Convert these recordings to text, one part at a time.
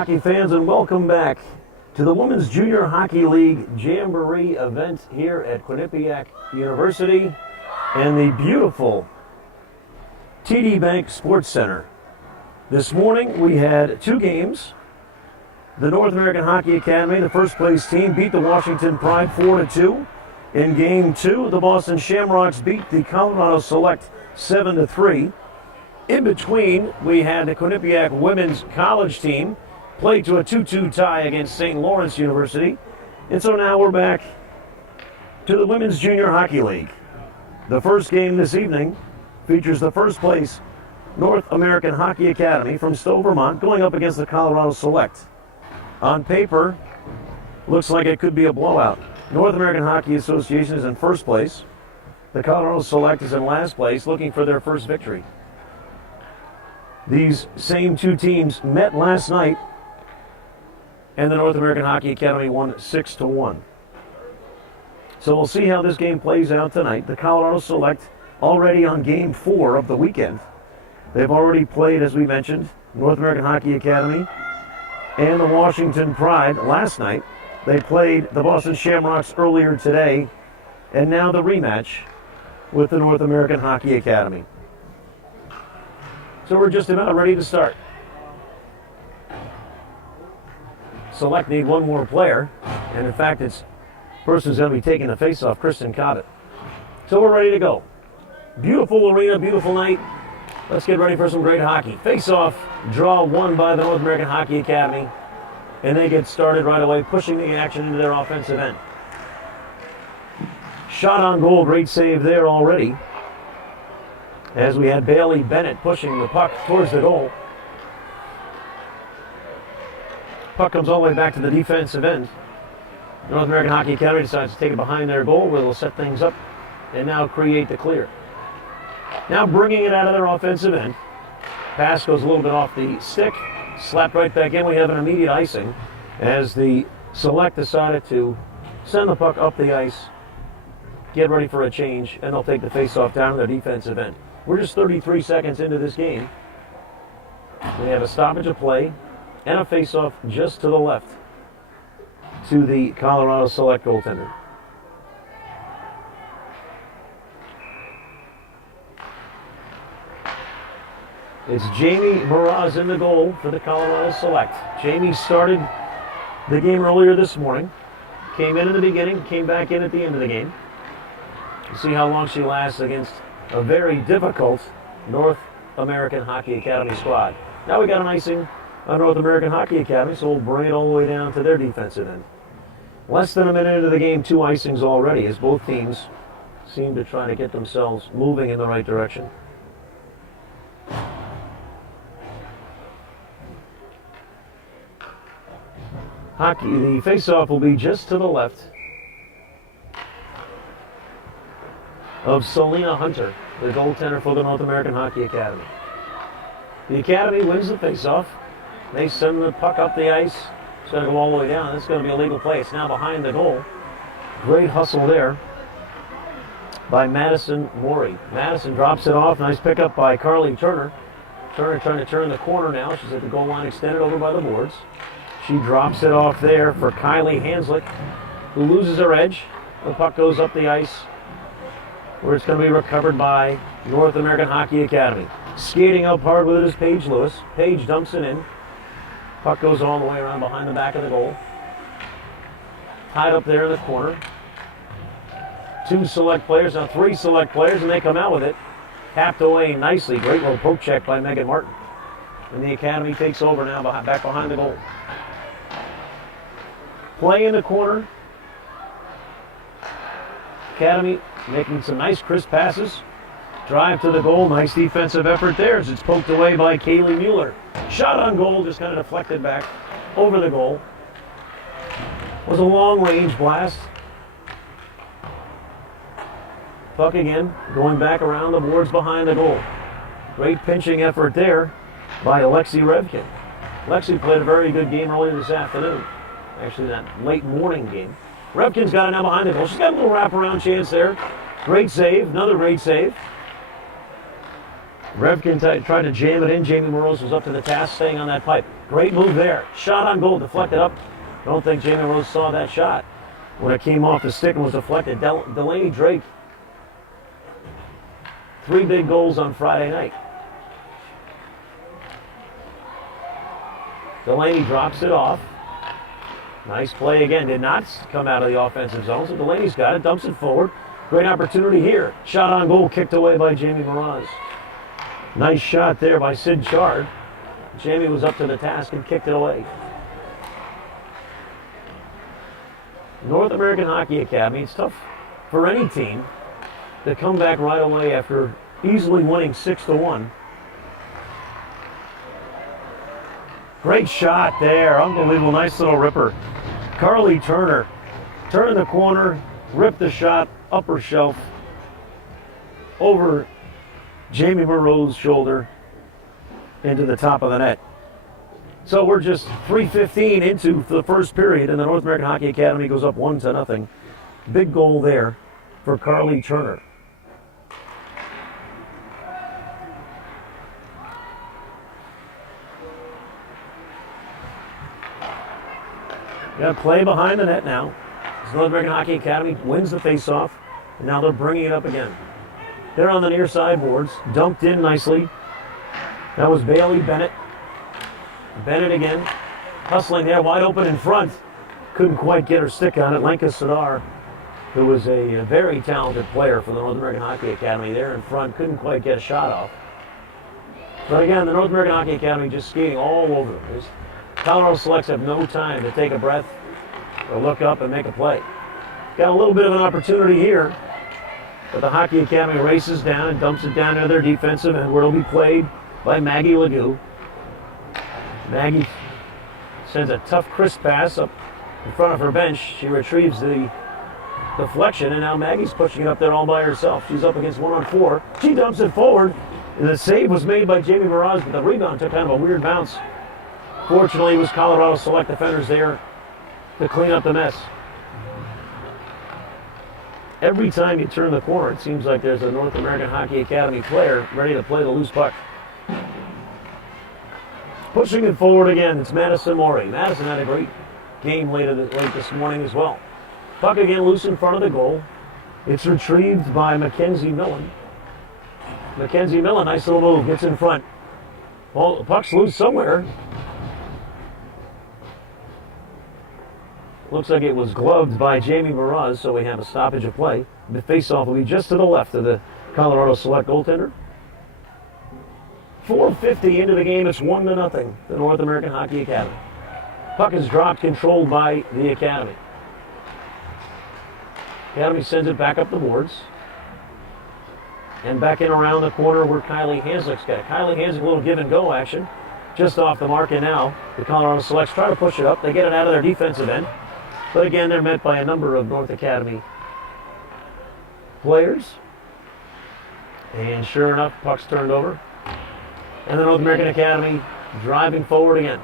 hockey fans, and welcome back to the Women's Junior Hockey League Jamboree event here at Quinnipiac University and the beautiful TD Bank Sports Center. This morning we had two games. The North American Hockey Academy, the first place team, beat the Washington Pride 4-2. In game two, the Boston Shamrocks beat the Colorado Select 7-3. In between, we had the Quinnipiac women's college team played to a 2-2 tie against St. Lawrence University. And so now we're back to the Women's Junior Hockey League. The first game this evening features the first place North American Hockey Academy from Stowe, Vermont, going up against the Colorado Select. On paper, looks like it could be a blowout. North American Hockey Association is in first place. The Colorado Select is in last place, looking for their first victory. These same two teams met last night, and the North American Hockey Academy won 6-1. So we'll see how this game plays out tonight. The Colorado Select already on game 4 of the weekend. They've already played, as we mentioned, North American Hockey Academy and the Washington Pride last night. They played the Boston Shamrocks earlier today, and now the rematch with the North American Hockey Academy. So we're just about ready to start. Select need one more player, and in fact, it's the person who's going to be taking the face-off, Kristen Cobbett. So we're ready to go. Beautiful arena, beautiful night. Let's get ready for some great hockey. Face-off, draw won by the North American Hockey Academy, and they get started right away, pushing the action into their offensive end. Shot on goal, great save there already, as we had Bailey Bennett pushing the puck towards the goal. Puck comes all the way back to the defensive end. North American Hockey Academy decides to take it behind their goal, where they'll set things up and now create the clear. Now bringing it out of their offensive end. Pass goes a little bit off the stick, slapped right back in. We have an immediate icing as the Select decided to send the puck up the ice, get ready for a change, and they'll take the face-off down to their defensive end. We're just 33 seconds into this game. We have a stoppage of play and a face-off just to the left to the Colorado Select goaltender. It's Jamie Mraz in the goal for the Colorado Select. Jamie started the game earlier this morning. Came in the beginning, came back in at the end of the game. See how long she lasts against a very difficult North American Hockey Academy squad. Now we got an icing on North American Hockey Academy, so we'll bring it all the way down to their defensive end. Less than a minute into the game, 2 icings already, as both teams seem to try to get themselves moving in the right direction. The face-off will be just to the left of Selena Hunter, the goaltender for the North American Hockey Academy. The Academy wins the face-off. They send the puck up the ice. It's going to go all the way down. It's going to be a legal play. It's now behind the goal. Great hustle there by Madison Morey. Madison drops it off. Nice pickup by Carly Turner. Turner trying to turn the corner now. She's at the goal line, extended over by the boards. She drops it off there for Kylie Hanslick, who loses her edge. The puck goes up the ice, where it's going to be recovered by North American Hockey Academy. Skating up hard with it is Paige Lewis. Paige dumps it in. Puck goes all the way around behind the back of the goal. Tied up there in the corner. 2 Select players, now 3 Select players, and they come out with it. Tapped away nicely. Great little poke check by Megan Martin. And the Academy takes over now back behind the goal. Play in the corner. Academy making some nice crisp passes. Drive to the goal. Nice defensive effort there as it's poked away by Kaylee Mueller. Shot on goal, just kind of deflected back over the goal. Was a long-range blast. Puck again, going back around the boards behind the goal. Great pinching effort there by Alexi Revkin. Alexi played a very good game earlier this afternoon. Actually, that late morning game. Revkin's got it now behind the goal. She's got a little wraparound chance there. Great save, another great save. Revkin tried to jam it in. Jamie Morose was up to the task, staying on that pipe. Great move there. Shot on goal, deflected up. I don't think Jamie Morose saw that shot when it came off the stick and was deflected. Delaney Drake, 3 big goals on Friday night. Delaney drops it off. Nice play again. Did not come out of the offensive zone, so Delaney's got it, dumps it forward. Great opportunity here. Shot on goal, kicked away by Jamie Morose. Nice shot there by Sid Chard. Jamie was up to the task and kicked it away. North American Hockey Academy, it's tough for any team to come back right away after easily winning 6-1. Great shot there. Unbelievable. Nice little ripper. Carly Turner turned the corner, ripped the shot, upper shelf, over Jamie Moreau's shoulder into the top of the net. So we're just 3:15 into the first period, and the North American Hockey Academy goes up 1-0. Big goal there for Carly Turner. Got play behind the net now. The North American Hockey Academy wins the faceoff, and now they're bringing it up again. They're on the near sideboards, dumped in nicely. That was Bailey Bennett. Bennett again, hustling there, wide open in front. Couldn't quite get her stick on it. Lenka Sadar, who was a very talented player for the North American Hockey Academy there in front, couldn't quite get a shot off. But again, the North American Hockey Academy just skating all over them. Colorado Selects have no time to take a breath or look up and make a play. Got a little bit of an opportunity here, but the Hockey Academy races down and dumps it down to their defensive end, where it'll be played by Maggie Legoux. Maggie sends a tough, crisp pass up in front of her bench. She retrieves the deflection, and now Maggie's pushing it up there all by herself. She's up against 1-on-4. She dumps it forward, and the save was made by Jamie Mirage, but the rebound took kind of a weird bounce. Fortunately, it was Colorado Select defenders there to clean up the mess. Every time you turn the corner, it seems like there's a North American Hockey Academy player ready to play the loose puck. Pushing it forward again, it's Madison Morey. Madison had a great game late this morning as well. Puck again loose in front of the goal. It's retrieved by Mackenzie Millen. Mackenzie Millen, nice little move, gets in front. Well, the puck's loose somewhere. Looks like it was gloved by Jamie Mirage, so we have a stoppage of play. The faceoff will be just to the left of the Colorado Select goaltender. 4:50 into the game, it's 1-0, the North American Hockey Academy. Puck is dropped, controlled by the Academy. Academy sends it back up the boards. And back in around the corner where Kylie Hanslick's got it. Kylie Hanslick, a little give and go action. Just off the mark, and now the Colorado Selects try to push it up. They get it out of their defensive end. But again, they're met by a number of North Academy players. And sure enough, puck's turned over. And the North American Academy driving forward again.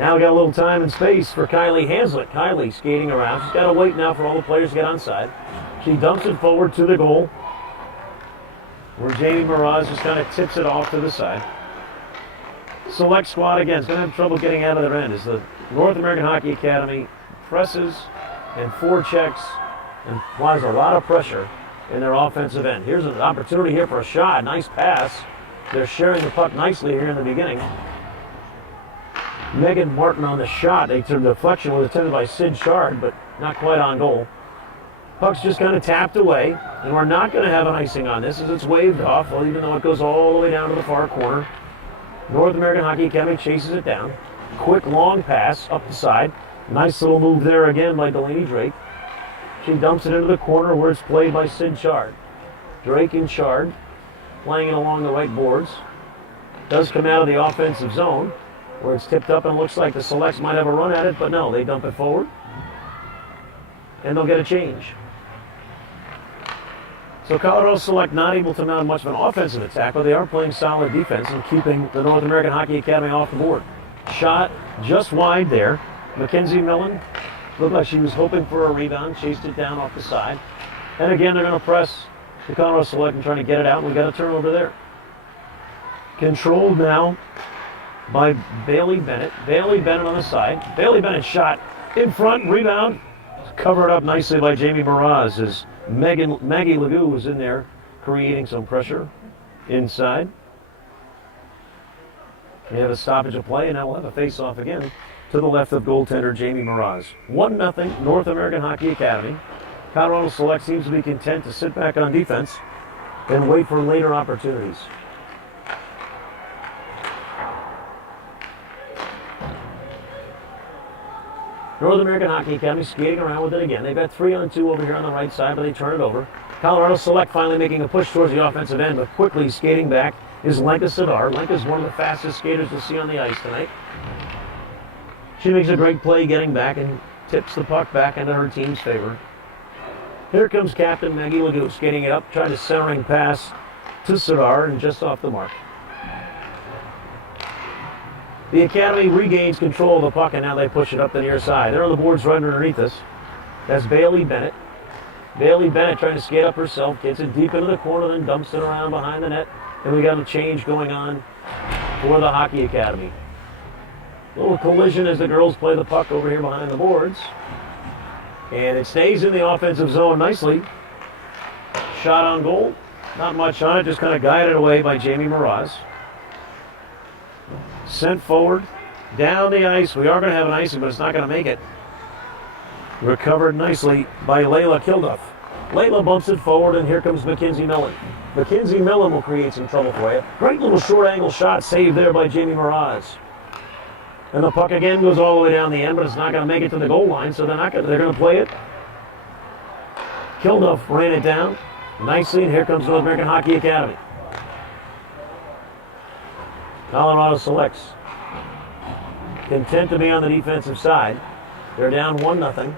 Now we got a little time and space for Kylie Hanslick. Kylie skating around. She's got to wait now for all the players to get onside. She dumps it forward to the goal, where Jamie Mirage just kind of tips it off to the side. Select squad again is going to have trouble getting out of their end as the North American Hockey Academy presses and forechecks and applies a lot of pressure in their offensive end. Here's an opportunity here for a shot. Nice pass. They're sharing the puck nicely here in the beginning. Megan Martin on the shot. The deflection was attempted by Sid Chard, but not quite on goal. Puck's just kind of tapped away, and we're not going to have an icing on this as it's waved off, well, even though it goes all the way down to the far corner. North American Hockey Academy chases it down. Quick long pass up the side. Nice little move there again by Delaney Drake. She dumps it into the corner where it's played by Sid Chard. Drake and Chard playing it along the right boards. Does come out of the offensive zone where it's tipped up and looks like the Selects might have a run at it, but no, they dump it forward. And they'll get a change. So Colorado Select not able to mount much of an offensive attack, but they are playing solid defense and keeping the North American Hockey Academy off the board. Shot just wide there. Mackenzie Millen looked like she was hoping for a rebound, chased it down off the side. And again, they're going to press The Colorado Select and trying to get it out. We got a turnover there. Controlled now by Bailey Bennett. Bailey Bennett on the side. Bailey Bennett shot in front, rebound. Covered up nicely by Jamie Mraz as Maggie Legoux was in there creating some pressure inside. We have a stoppage of play, and now we'll have a face-off again to the left of goaltender Jamie Mraz. 1-0 North American Hockey Academy. Colorado Select seems to be content to sit back on defense and wait for later opportunities. North American Hockey Academy skating around with it again. They've got 3-on-2 over here on the right side, but they turn it over. Colorado Select finally making a push towards the offensive end, but quickly skating back is Lenka Sidar. Lenka's one of the fastest skaters you'll see on the ice tonight. She makes a great play getting back and tips the puck back into her team's favor. Here comes Captain Maggie Legoux skating it up, trying to centering pass to Sidar and just off the mark. The Academy regains control of the puck, and now they push it up the near side. They're on the boards right underneath us. That's Bailey Bennett. Bailey Bennett trying to skate up herself, gets it deep into the corner, then dumps it around behind the net. And we got a change going on for the Hockey Academy. A little collision as the girls play the puck over here behind the boards. And it stays in the offensive zone nicely. Shot on goal. Not much on it, just kind of guided away by Jamie Mraz. Sent forward, down the ice. We are going to have an icing, but it's not going to make it. Recovered nicely by Layla Kilduff. Layla bumps it forward, and here comes Mackenzie Millen. Mackenzie Millen will create some trouble for you. Great little short angle shot saved there by Jamie Mraz. And the puck again goes all the way down the end, but it's not going to make it to the goal line, so they're going to play it. Kilduff ran it down nicely, and here comes North American Hockey Academy. Colorado Selects content to be on the defensive side. They're down 1-0.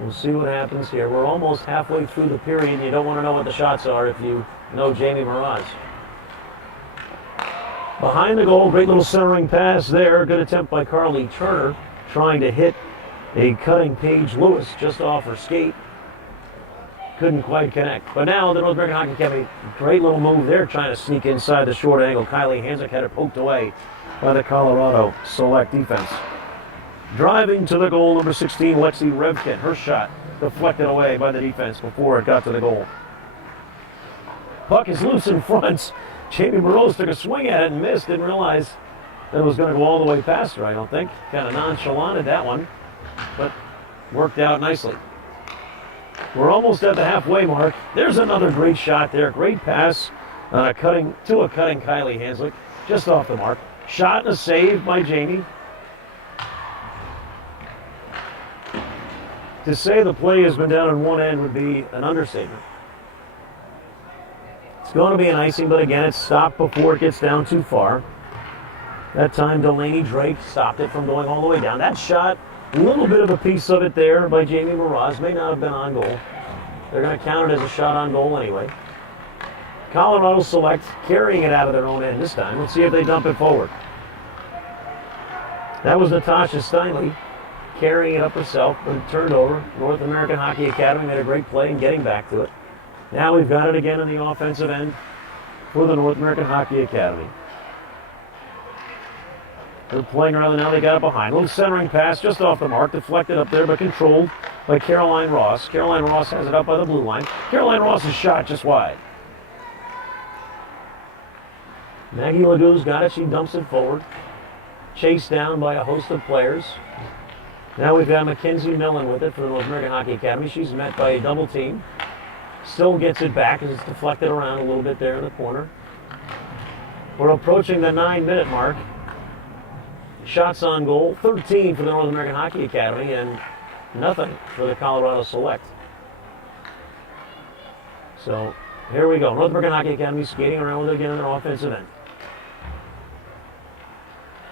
We'll see what happens here. We're almost halfway through the period, and you don't want to know what the shots are if you know Jamie Mraz. Behind the goal, great little centering pass there. Good attempt by Carly Turner, trying to hit a cutting Paige Lewis just off her skate. Couldn't quite connect. But now the North American Hockey Academy, great little move there, trying to sneak inside the short angle. Kylie Hanzik had it poked away by the Colorado Select defense. Driving to the goal, number 16, Lexi Revkin. Her shot deflected away by the defense before it got to the goal. Puck is loose in front. Jamie Mraz took a swing at it and missed. Didn't realize that it was going to go all the way past her, I don't think. Kind of nonchalanted that one, but worked out nicely. We're almost at the halfway mark. There's another great shot there. Great pass on a cutting Kylie Hanzik, just off the mark. Shot and a save by Jamie. To say the play has been down on one end would be an understatement. It's going to be an icing, but again, it's stopped before it gets down too far. That time, Delaney Drake stopped it from going all the way down. That shot, a little bit of a piece of it there by Jamie Mraz. May not have been on goal. They're going to count it as a shot on goal anyway. Colorado Select carrying it out of their own end this time. Let's see if they dump it forward. That was Natasha Steinle carrying it up herself, but turned over. North American Hockey Academy made a great play in getting back to it. Now we've got it again on the offensive end for the North American Hockey Academy. They're playing around, and now they got it behind. A little centering pass just off the mark, deflected up there, but controlled by Caroline Ross. Caroline Ross has it up by the blue line. Caroline Ross's shot just wide. Maggie Legoux's got it. She dumps it forward. Chased down by a host of players. Now we've got Mackenzie Millen with it for the North American Hockey Academy. She's met by a double team. Still gets it back as it's deflected around a little bit there in the corner. We're approaching the 9-minute mark. Shots on goal, 13 for the North American Hockey Academy and nothing for the Colorado Select. So here we go. North American Hockey Academy skating around with it again in their offensive end.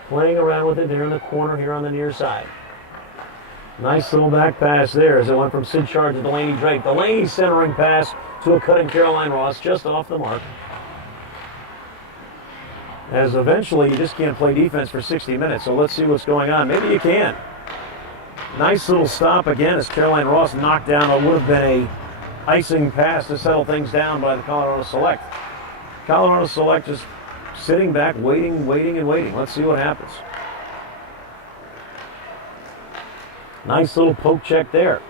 Playing around with it there in the corner here on the near side. Nice little back pass there as it went from Sid Chard to Delaney Drake. Delaney centering pass to a cutting Caroline Ross just off the mark. As eventually you just can't play defense for 60 minutes, so let's see what's going on. Maybe you can. Nice little stop again as Caroline Ross knocked down what would have been icing pass to settle things down by the Colorado Select. Colorado Select just sitting back, waiting, and waiting. Let's see what happens. Nice little poke check there.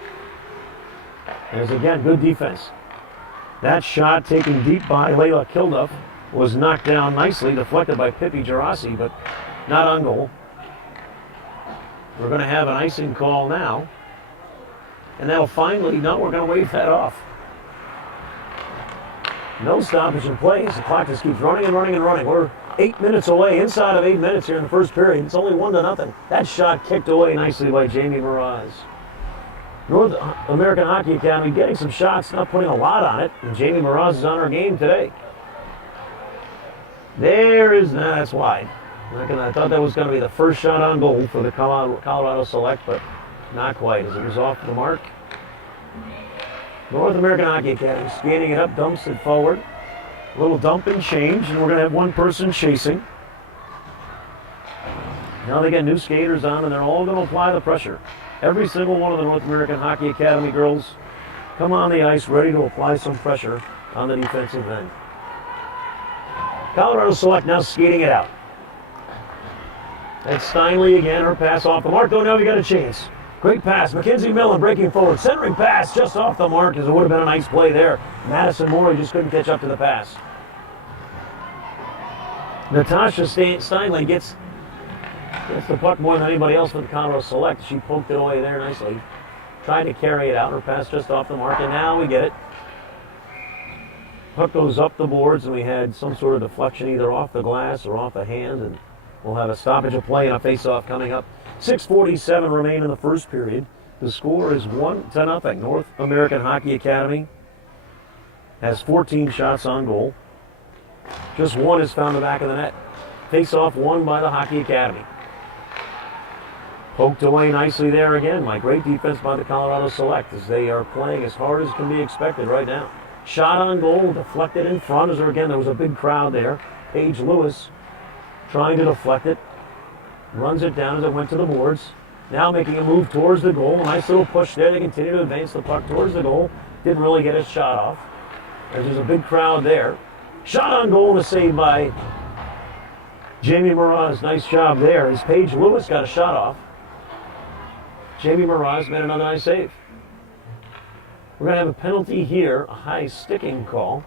There's again good defense. That shot taken deep by Layla Kilduff was knocked down nicely, deflected by Pippi Gerasi, but not on goal. We're going to have an icing call now. And that'll finally, no, we're going to wave that off. No stoppage in play as the clock just keeps running and running and running. We're 8 minutes away, inside of 8 minutes here in the first period. It's only 1-0. That shot kicked away nicely by Jamie Mraz. North American Hockey Academy getting some shots, not putting a lot on it. And Jamie Mraz is on our game today. That's wide. I thought that was going to be the first shot on goal for the Colorado Select, but not quite as it was off the mark. North American Hockey Academy scanning it up, dumps it forward. A little dump and change, and we're going to have one person chasing. Now they get new skaters on, and they're all going to apply the pressure. Every single one of the North American Hockey Academy girls come on the ice ready to apply some pressure on the defensive end. Colorado Select now skating it out. That's Steinle again, her pass off the mark. Oh, now we got a chance. Great pass. Mackenzie Millen breaking forward. Centering pass just off the mark as it would have been a nice play there. Madison Morey just couldn't catch up to the pass. Natasha Steinle gets the puck more than anybody else for the Colorado Select. She poked it away there nicely. Tried to carry it out. Her pass just off the mark, and now we get it. Puck goes up the boards, and we had some sort of deflection either off the glass or off the hand, and we'll have a stoppage of play and a face-off coming up. 6:47 remain in the first period. The score is 1-0. North American Hockey Academy has 14 shots on goal. Just one is found in the back of the net. Face-off won by the Hockey Academy. Poked away nicely there again. My great defense by the Colorado Select as they are playing as hard as can be expected right now. Shot on goal, deflected in front as there was a big crowd there. Paige Lewis trying to deflect it. Runs it down as it went to the boards. Now making a move towards the goal. Nice little push there. They continue to advance the puck towards the goal. Didn't really get his shot off. There's a big crowd there. Shot on goal and a save by Jamie Mraz. Nice job there as Paige Lewis got a shot off. Jamie Mraz made another nice save. We're going to have a penalty here, a high sticking call.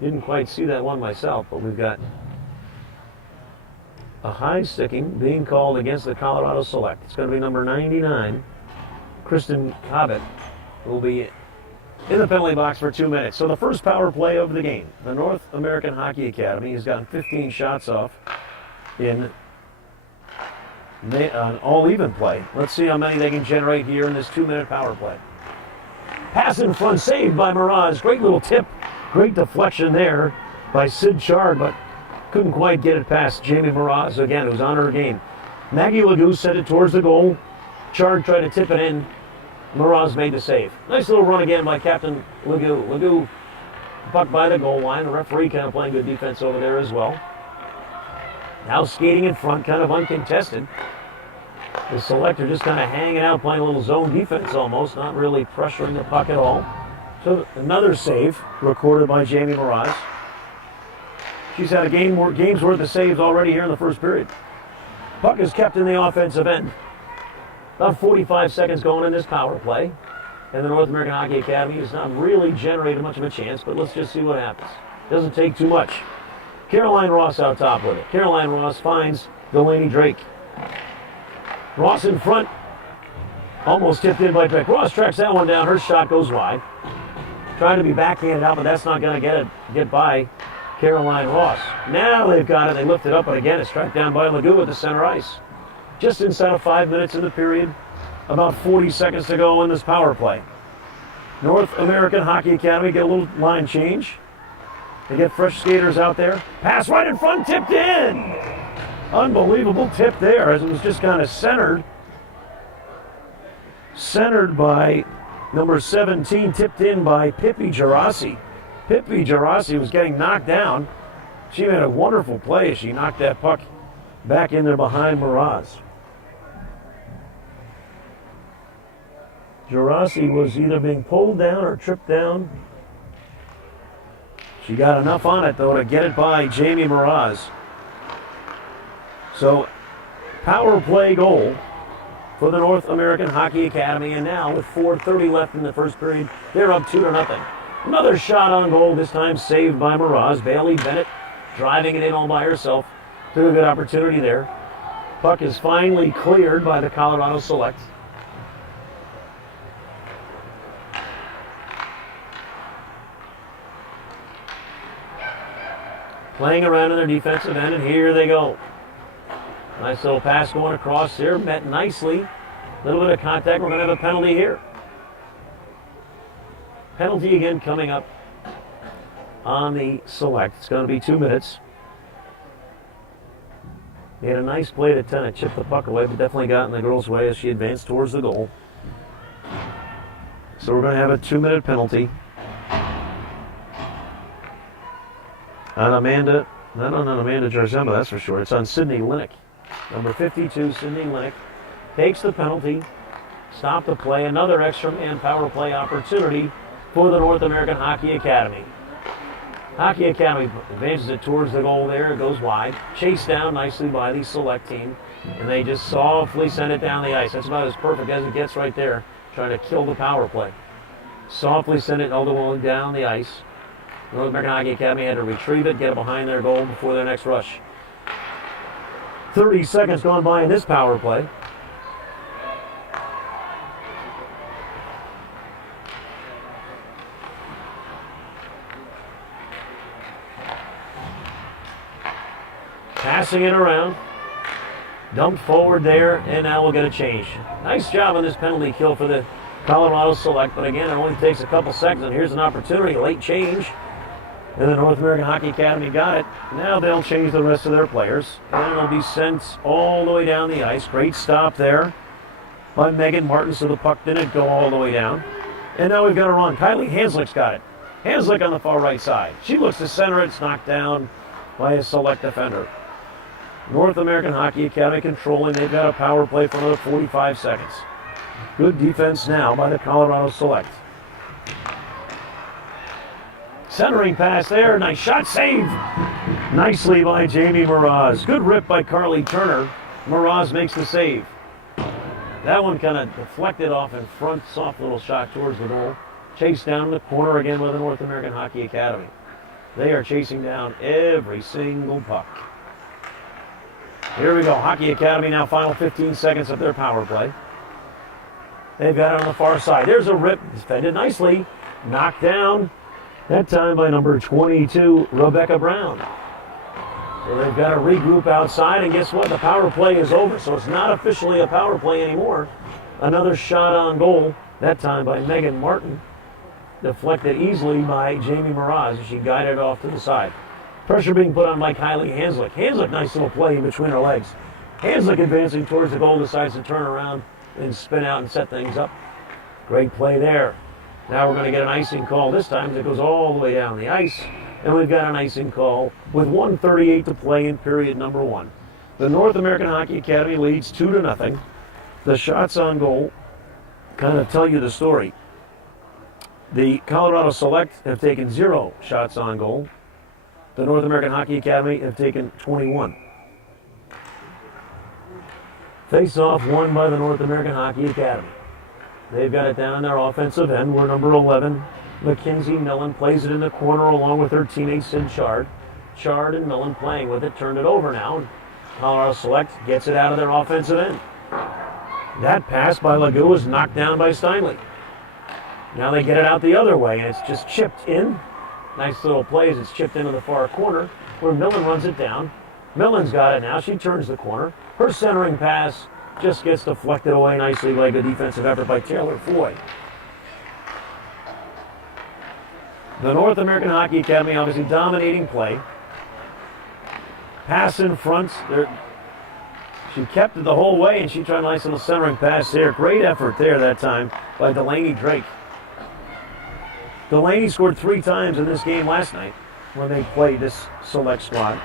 Didn't quite see that one myself, but we've got a high sticking being called against the Colorado Select. It's going to be number 99, Kristen Cobbett, who will be in the penalty box for 2 minutes. So the first power play of the game. The North American Hockey Academy has gotten 15 shots off in an all-even play. Let's see how many they can generate here in this 2-minute power play. Pass in front, saved by Mraz. Great little tip. Great deflection there by Sid Chard, but couldn't quite get it past Jamie Mraz, again, who's on her game. Maggie Legoux sent it towards the goal. Chard tried to tip it in. Mraz made the save. Nice little run again by Captain Legoux. Legoux, puck by the goal line. The referee kind of playing good defense over there as well. Now skating in front, kind of uncontested. The Select are just kind of hanging out, playing a little zone defense almost, not really pressuring the puck at all. So another save recorded by Jamie Mraz. She's had a game's worth of saves already here in the first period. Puck is kept in the offensive end. About 45 seconds going in this power play. And the North American Hockey Academy has not really generated much of a chance, but let's just see what happens. Doesn't take too much. Caroline Ross out top with it. Caroline Ross finds Delaney Drake. Ross in front. Almost tipped in by Drake. Ross tracks that one down. Her shot goes wide. Trying to be backhanded out, but that's not going to get by Caroline Ross. Now they've got it. They lift it up, but again, it's tracked down by Legoux at the center ice. Just inside of 5 minutes in the period. About 40 seconds to go in this power play. North American Hockey Academy get a little line change. They get fresh skaters out there. Pass right in front, tipped in. Unbelievable tip there as it was just kind of centered. Centered by number 17, tipped in by Pippi Gerasi. Pippi Gerasi was getting knocked down. She made a wonderful play as she knocked that puck back in there behind Mraz. Gerasi was either being pulled down or tripped down. She got enough on it, though, to get it by Jamie Mraz. So, power play goal for the North American Hockey Academy, and now with 4:30 left in the first period, they're up 2-0. Another shot on goal, this time saved by Mraz. Bailey Bennett driving it in all by herself. Took a good opportunity there. Puck is finally cleared by the Colorado Select. Playing around in their defensive end, and here they go. Nice little pass going across here, met nicely. A little bit of contact, we're going to have a penalty here. Penalty again coming up on the Select. It's going to be 2 minutes. They had a nice play to 10. It chipped the puck away, but definitely got in the girl's way as she advanced towards the goal. So we're going to have a 2-minute penalty. On Amanda, not on Amanda Jarzemba, that's for sure. It's on Sydney Linick. Number 52, Sydney Linick, takes the penalty. Stop the play. Another extra man power play opportunity for the North American Hockey Academy. Hockey Academy advances it towards the goal there. It goes wide. Chased down nicely by the Select team. And they just softly send it down the ice. That's about as perfect as it gets right there, trying to kill the power play. Softly send it all the way down the ice. North American Hockey Academy had to retrieve it, get it behind their goal before their next rush. 30 seconds gone by in this power play. Passing it around. Dumped forward there, and now we'll get a change. Nice job on this penalty kill for the Colorado Select, but again, it only takes a couple seconds, and here's an opportunity, late change. And the North American Hockey Academy got it. Now they'll change the rest of their players, and it'll be sent all the way down the ice. Great stop there by Megan Martin, so the puck didn't go all the way down. And now we've got a run. Kylie Hanslick's got it. Hanslick on the far right side. She looks to center. It's knocked down by a Select defender. North American Hockey Academy controlling. They've got a power play for another 45 seconds. Good defense now by the Colorado Select. Centering pass there. Nice shot, save. Nicely by Jamie Mraz. Good rip by Carly Turner. Mraz makes the save. That one kind of deflected off in front. Soft little shot towards the goal. Chased down in the corner again by the North American Hockey Academy. They are chasing down every single puck. Here we go. Hockey Academy now final 15 seconds of their power play. They've got it on the far side. There's a rip. Defended nicely. Knocked down. That time by number 22, Rebecca Brown. So they've got to regroup outside, and guess what? The power play is over, so it's not officially a power play anymore. Another shot on goal, that time by Megan Martin. Deflected easily by Jamie Mraz as she guided off to the side. Pressure being put on by Kylie Hanslick. Hanslick, nice little play in between her legs. Hanslick advancing towards the goal, decides to turn around and spin out and set things up. Great play there. Now we're going to get an icing call this time. It goes all the way down the ice. And we've got an icing call with 1:38 to play in period number 1. The North American Hockey Academy leads 2-0. The shots on goal kind of tell you the story. The Colorado Select have taken 0 shots on goal. The North American Hockey Academy have taken 21. Face-off won by the North American Hockey Academy. They've got it down in their offensive end where number 11, Mackenzie Millen, plays it in the corner along with her teammate Sid Chard. Chard and Millen playing with it, turned it over now. Colorado Select gets it out of their offensive end. That pass by Lagu is knocked down by Steinle. Now they get it out the other way, and it's just chipped in. Nice little play as it's chipped into the far corner where Millen runs it down. Millen's got it now. She turns the corner. Her centering pass just gets deflected away nicely by a good defensive effort by Taylor Foy. The North American Hockey Academy obviously dominating play. Pass in front. She kept it the whole way, and she tried a nice little centering pass there. Great effort there that time by Delaney Drake. Delaney scored 3 times in this game last night when they played this Select squad.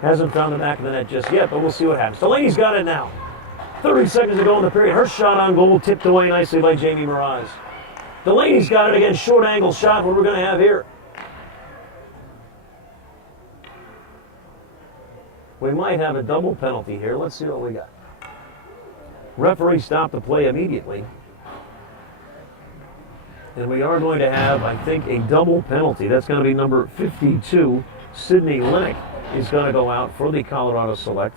Hasn't found the back of the net just yet, but we'll see what happens. Delaney's got it now. 30 seconds to go in the period. Her shot on goal tipped away nicely by Jamie Mraz. Delaney's got it again. Short angle shot. What we're going to have here. We might have a double penalty here. Let's see what we got. Referee stopped the play immediately. And we are going to have, I think, a double penalty. That's going to be number 52, Sydney Linick, is going to go out for the Colorado Select.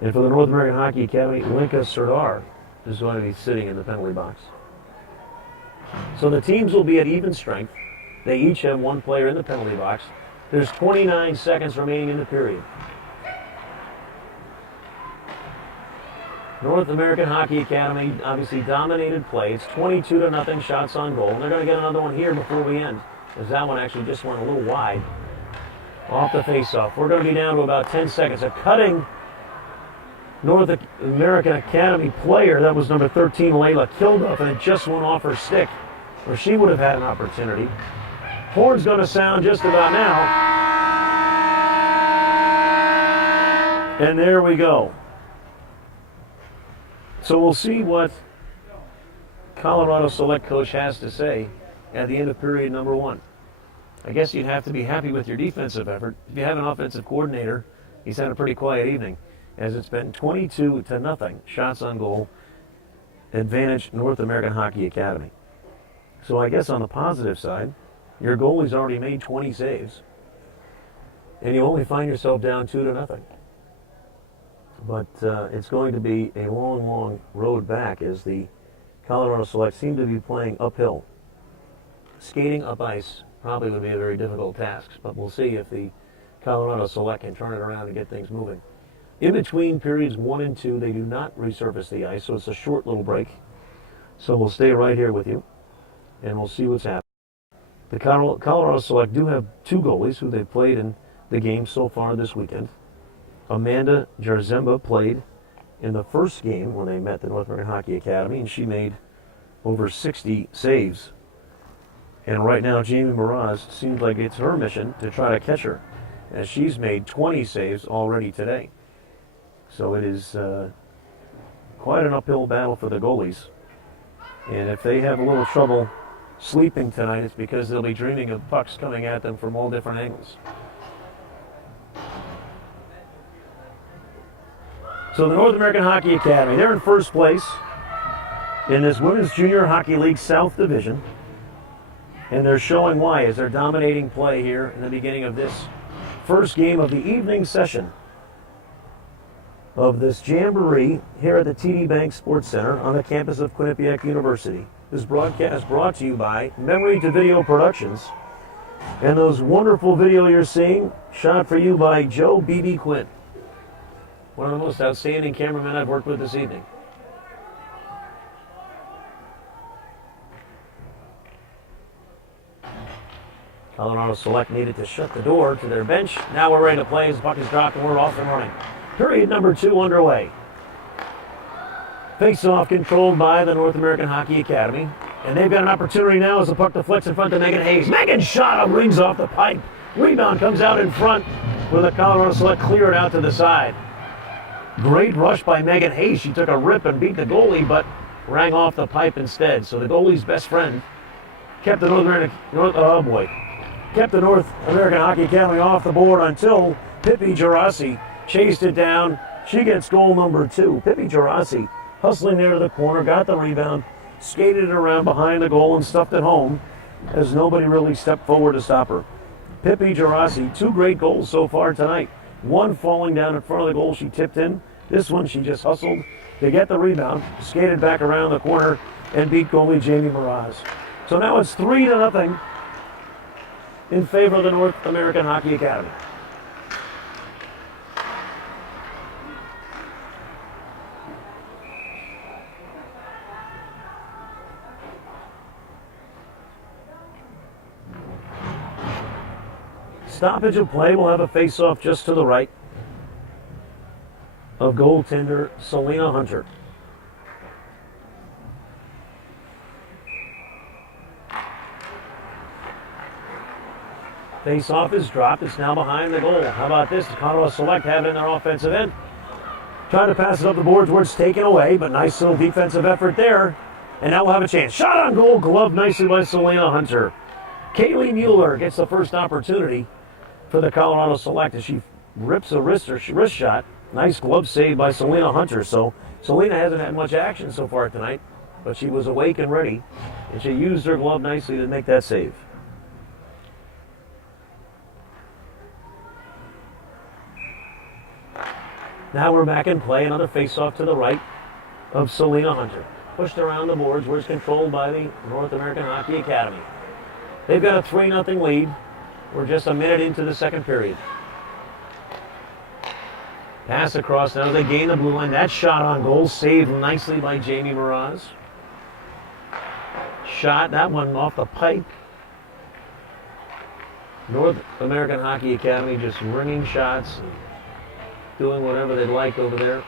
And for the North American Hockey Academy, Linka Serdar is going to be sitting in the penalty box. So the teams will be at even strength. They each have one player in the penalty box. There's 29 seconds remaining in the period. North American Hockey Academy obviously dominated play. It's 22-0 shots on goal. And they're going to get another one here before we end, as that one actually just went a little wide off the faceoff. We're going to be down to about 10 seconds. A cutting North American Academy player, that was number 13, Layla Kilduff, and it just went off her stick, where she would have had an opportunity. Horn's going to sound just about now. And there we go. So we'll see what Colorado Select coach has to say at the end of period number 1. I guess you'd have to be happy with your defensive effort. If you have an offensive coordinator, he's had a pretty quiet evening, as it's been 22-0 shots on goal, advantage North American Hockey Academy. So I guess on the positive side, your goalie's already made 20 saves, and you only find yourself down 2-0. But it's going to be a long, long road back, as the Colorado Select seem to be playing uphill. Skating up ice probably would be a very difficult task, but we'll see if the Colorado Select can turn it around and get things moving. In between periods 1 and 2, they do not resurface the ice, so it's a short little break. So we'll stay right here with you, and we'll see what's happening. The Colorado Select do have 2 goalies who they've played in the game so far this weekend. Amanda Jarzemba played in the first game when they met the North American Hockey Academy, and she made over 60 saves. And right now, Jamie Mraz seems like it's her mission to try to catch her, as she's made 20 saves already today. So it is quite an uphill battle for the goalies. And if they have a little trouble sleeping tonight, it's because they'll be dreaming of pucks coming at them from all different angles. So the North American Hockey Academy, they're in first place in this Women's Junior Hockey League South Division. And they're showing why, as they're dominating play here in the beginning of this first game of the evening session of this jamboree here at the TD Bank Sports Center on the campus of Quinnipiac University. This broadcast brought to you by Memory to Video Productions. And those wonderful video you're seeing, shot for you by Joe B.B. Quinn, one of the most outstanding cameramen I've worked with this evening. Colorado Select needed to shut the door to their bench. Now we're ready to play as the puck is dropped and we're off and running. Period number 2 underway. Face-off controlled by the North American Hockey Academy. And they've got an opportunity now as the puck deflects in front to Megan Hayes. Megan shot him, rings off the pipe. Rebound comes out in front with the Colorado Select clear it out to the side. Great rush by Megan Hayes. She took a rip and beat the goalie, but rang off the pipe instead. So the goalie's best friend kept the North American Hockey Academy off the board until Pippi Gerasi chased it down. She gets goal number 2. Pippi Gerasi hustling there to the corner, got the rebound, skated it around behind the goal and stuffed it home, as nobody really stepped forward to stop her. Pippi Gerasi, 2 great goals so far tonight. One falling down in front of the goal she tipped in. This one she just hustled to get the rebound, skated back around the corner, and beat goalie Jamie Mraz. So now it's 3-0 in favor of the North American Hockey Academy. Stoppage of play. We'll have a face-off just to the right of goaltender Selena Hunter. Face-off is dropped. It's now behind the goal. How about this? The Colorado Select have it in their offensive end. Trying to pass it up the boards where it's taken away, but nice little defensive effort there. And now we'll have a chance. Shot on goal, gloved nicely by Selena Hunter. Kaylee Mueller gets the first opportunity for the Colorado Select as she rips a wrist shot. Nice glove save by Selena Hunter. So Selena hasn't had much action so far tonight, but she was awake and ready, and she used her glove nicely to make that save. Now we're back in play. Another face-off to the right of Selena Hunter. Pushed around the boards where it's controlled by the North American Hockey Academy. They've got a 3-0 lead. We're just a minute into the second period. Pass across now. They gain the blue line. That shot on goal saved nicely by Jamie Mraz. Shot, that one off the pipe. North American Hockey Academy just ringing shots, doing whatever they'd like over there.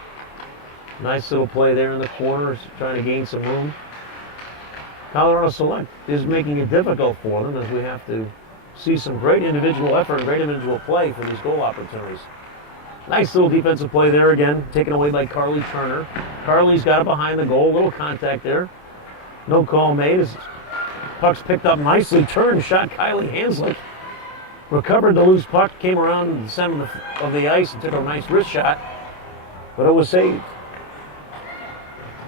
Nice little play there in the corners, trying to gain some room. Colorado Select is making it difficult for them as we have to see some great individual effort and great individual play for these goal opportunities. Nice little defensive play there again, taken away by Carly Turner. Carly's got it behind the goal, little contact there. No call made as puck's picked up nicely. Turned, shot Kylie Hanslick. Recovered the loose puck, came around the center of the ice and took a nice wrist shot, but it was saved.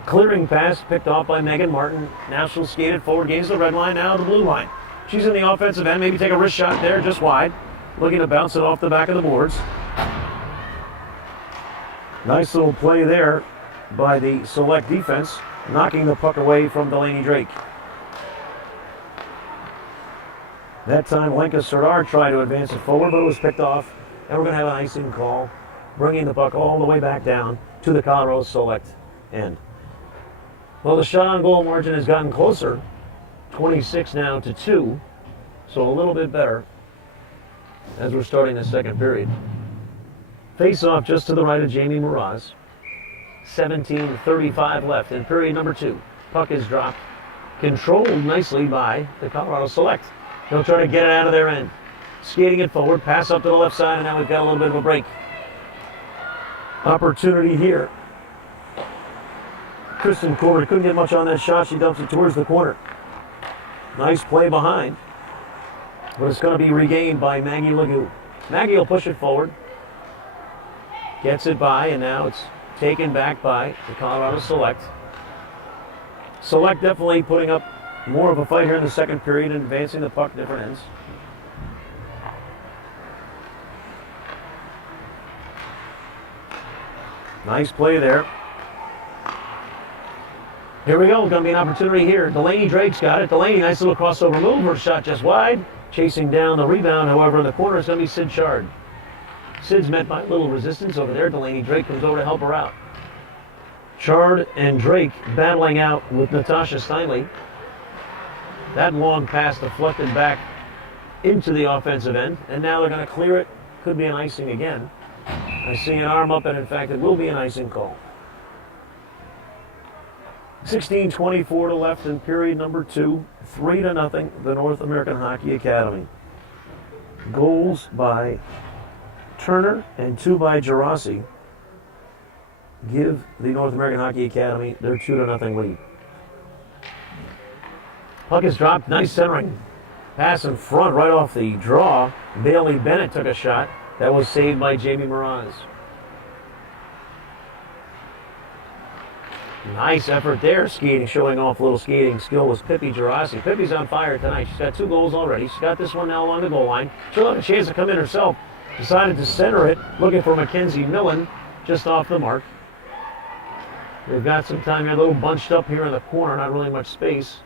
Clearing pass picked off by Megan Martin. Now she'll skate it forward, gains the red line, now the blue line. She's in the offensive end, maybe take a wrist shot there, just wide. Looking to bounce it off the back of the boards. Nice little play there by the Select defense, knocking the puck away from Delaney Drake. That time, Lenka Serdar tried to advance it forward, but it was picked off. And we're going to have an icing call, bringing the puck all the way back down to the Colorado Select end. Well, the shot on goal margin has gotten closer, 26 now to 2, so a little bit better as we're starting the second period. Face-off just to the right of Jamie Mraz. 17:35 left in period number 2. Puck is dropped, controlled nicely by the Colorado Select. They'll try to get it out of their end. Skating it forward, pass up to the left side, and now we've got a little bit of a break. Opportunity here. Kristen Corey couldn't get much on that shot. She dumps it towards the corner. Nice play behind. But it's going to be regained by Maggie Legoux. Maggie will push it forward. Gets it by, and now it's taken back by the Colorado Select. Select definitely putting up more of a fight here in the second period and advancing the puck different ends. Nice play there. Here we go. Going to be an opportunity here. Delaney Drake's got it. Delaney, nice little crossover move. Her shot just wide. Chasing down the rebound, however, in the corner is going to be Sid Shard. Sid's met by a little resistance over there. Delaney Drake comes over to help her out. Shard and Drake battling out with Natasha Steinley. That long pass deflected back into the offensive end, and now they're going to clear it. Could be an icing again. I see an arm up, and in fact, it will be an icing call. 16:24 to left in period number 2. 3-0, the North American Hockey Academy. Goals by Turner and 2 by Gerasi give the North American Hockey Academy their 2-0 lead. Puck is dropped. Nice centering. Pass in front right off the draw. Bailey Bennett took a shot. That was saved by Jamie Mraz. Nice effort there, skating, showing off a little skating skill was Pippi Gerasi. Pippi's on fire tonight. She's got 2 goals already. She's got this one now along the goal line. She'll have a chance to come in herself. Decided to center it, looking for Mackenzie Millen, just off the mark. They've got some time here, a little bunched up here in the corner, not really much space.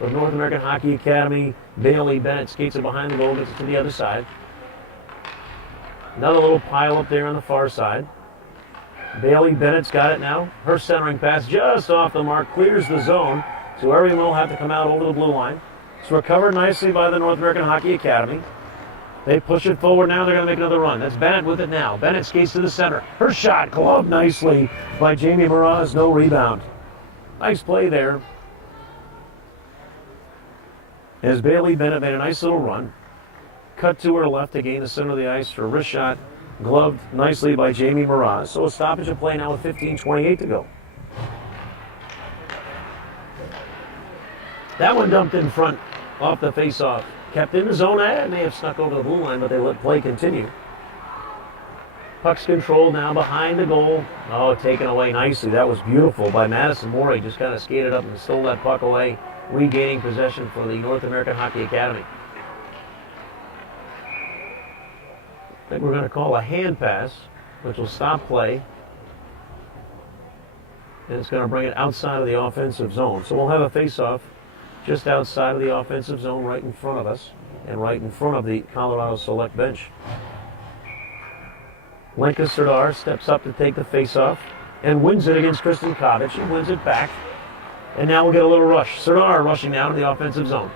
But North American Hockey Academy, Bailey Bennett skates it behind the goal, gets it to the other side. Another little pile up there on the far side. Bailey Bennett's got it now. Her centering pass just off the mark, clears the zone. So everyone will have to come out over the blue line. It's recovered nicely by the North American Hockey Academy. They push it forward now. They're going to make another run. That's Bennett with it now. Bennett skates to the center. Her shot gloved nicely by Jamie Mraz. No rebound. Nice play there. As Bailey Bennett made a nice little run. Cut to her left to gain the center of the ice for a wrist shot gloved nicely by Jamie Mraz. So a stoppage of play now with 15:28 to go. That one dumped in front off the face-off. Kept in the zone. It may have snuck over the blue line, but they let play continue. Puck's controlled now behind the goal. Oh, taken away nicely. That was beautiful by Madison Moore. He just kind of skated up and stole that puck away, regaining possession for the North American Hockey Academy. I think we're going to call a hand pass, which will stop play. And it's going to bring it outside of the offensive zone. So we'll have a face-off just outside of the offensive zone right in front of us and right in front of the Colorado Select bench. Lenka Serdar steps up to take the face-off and wins it against Kristen Kovic. She wins it back. And now we'll get a little rush. Serdar rushing down to the offensive zone.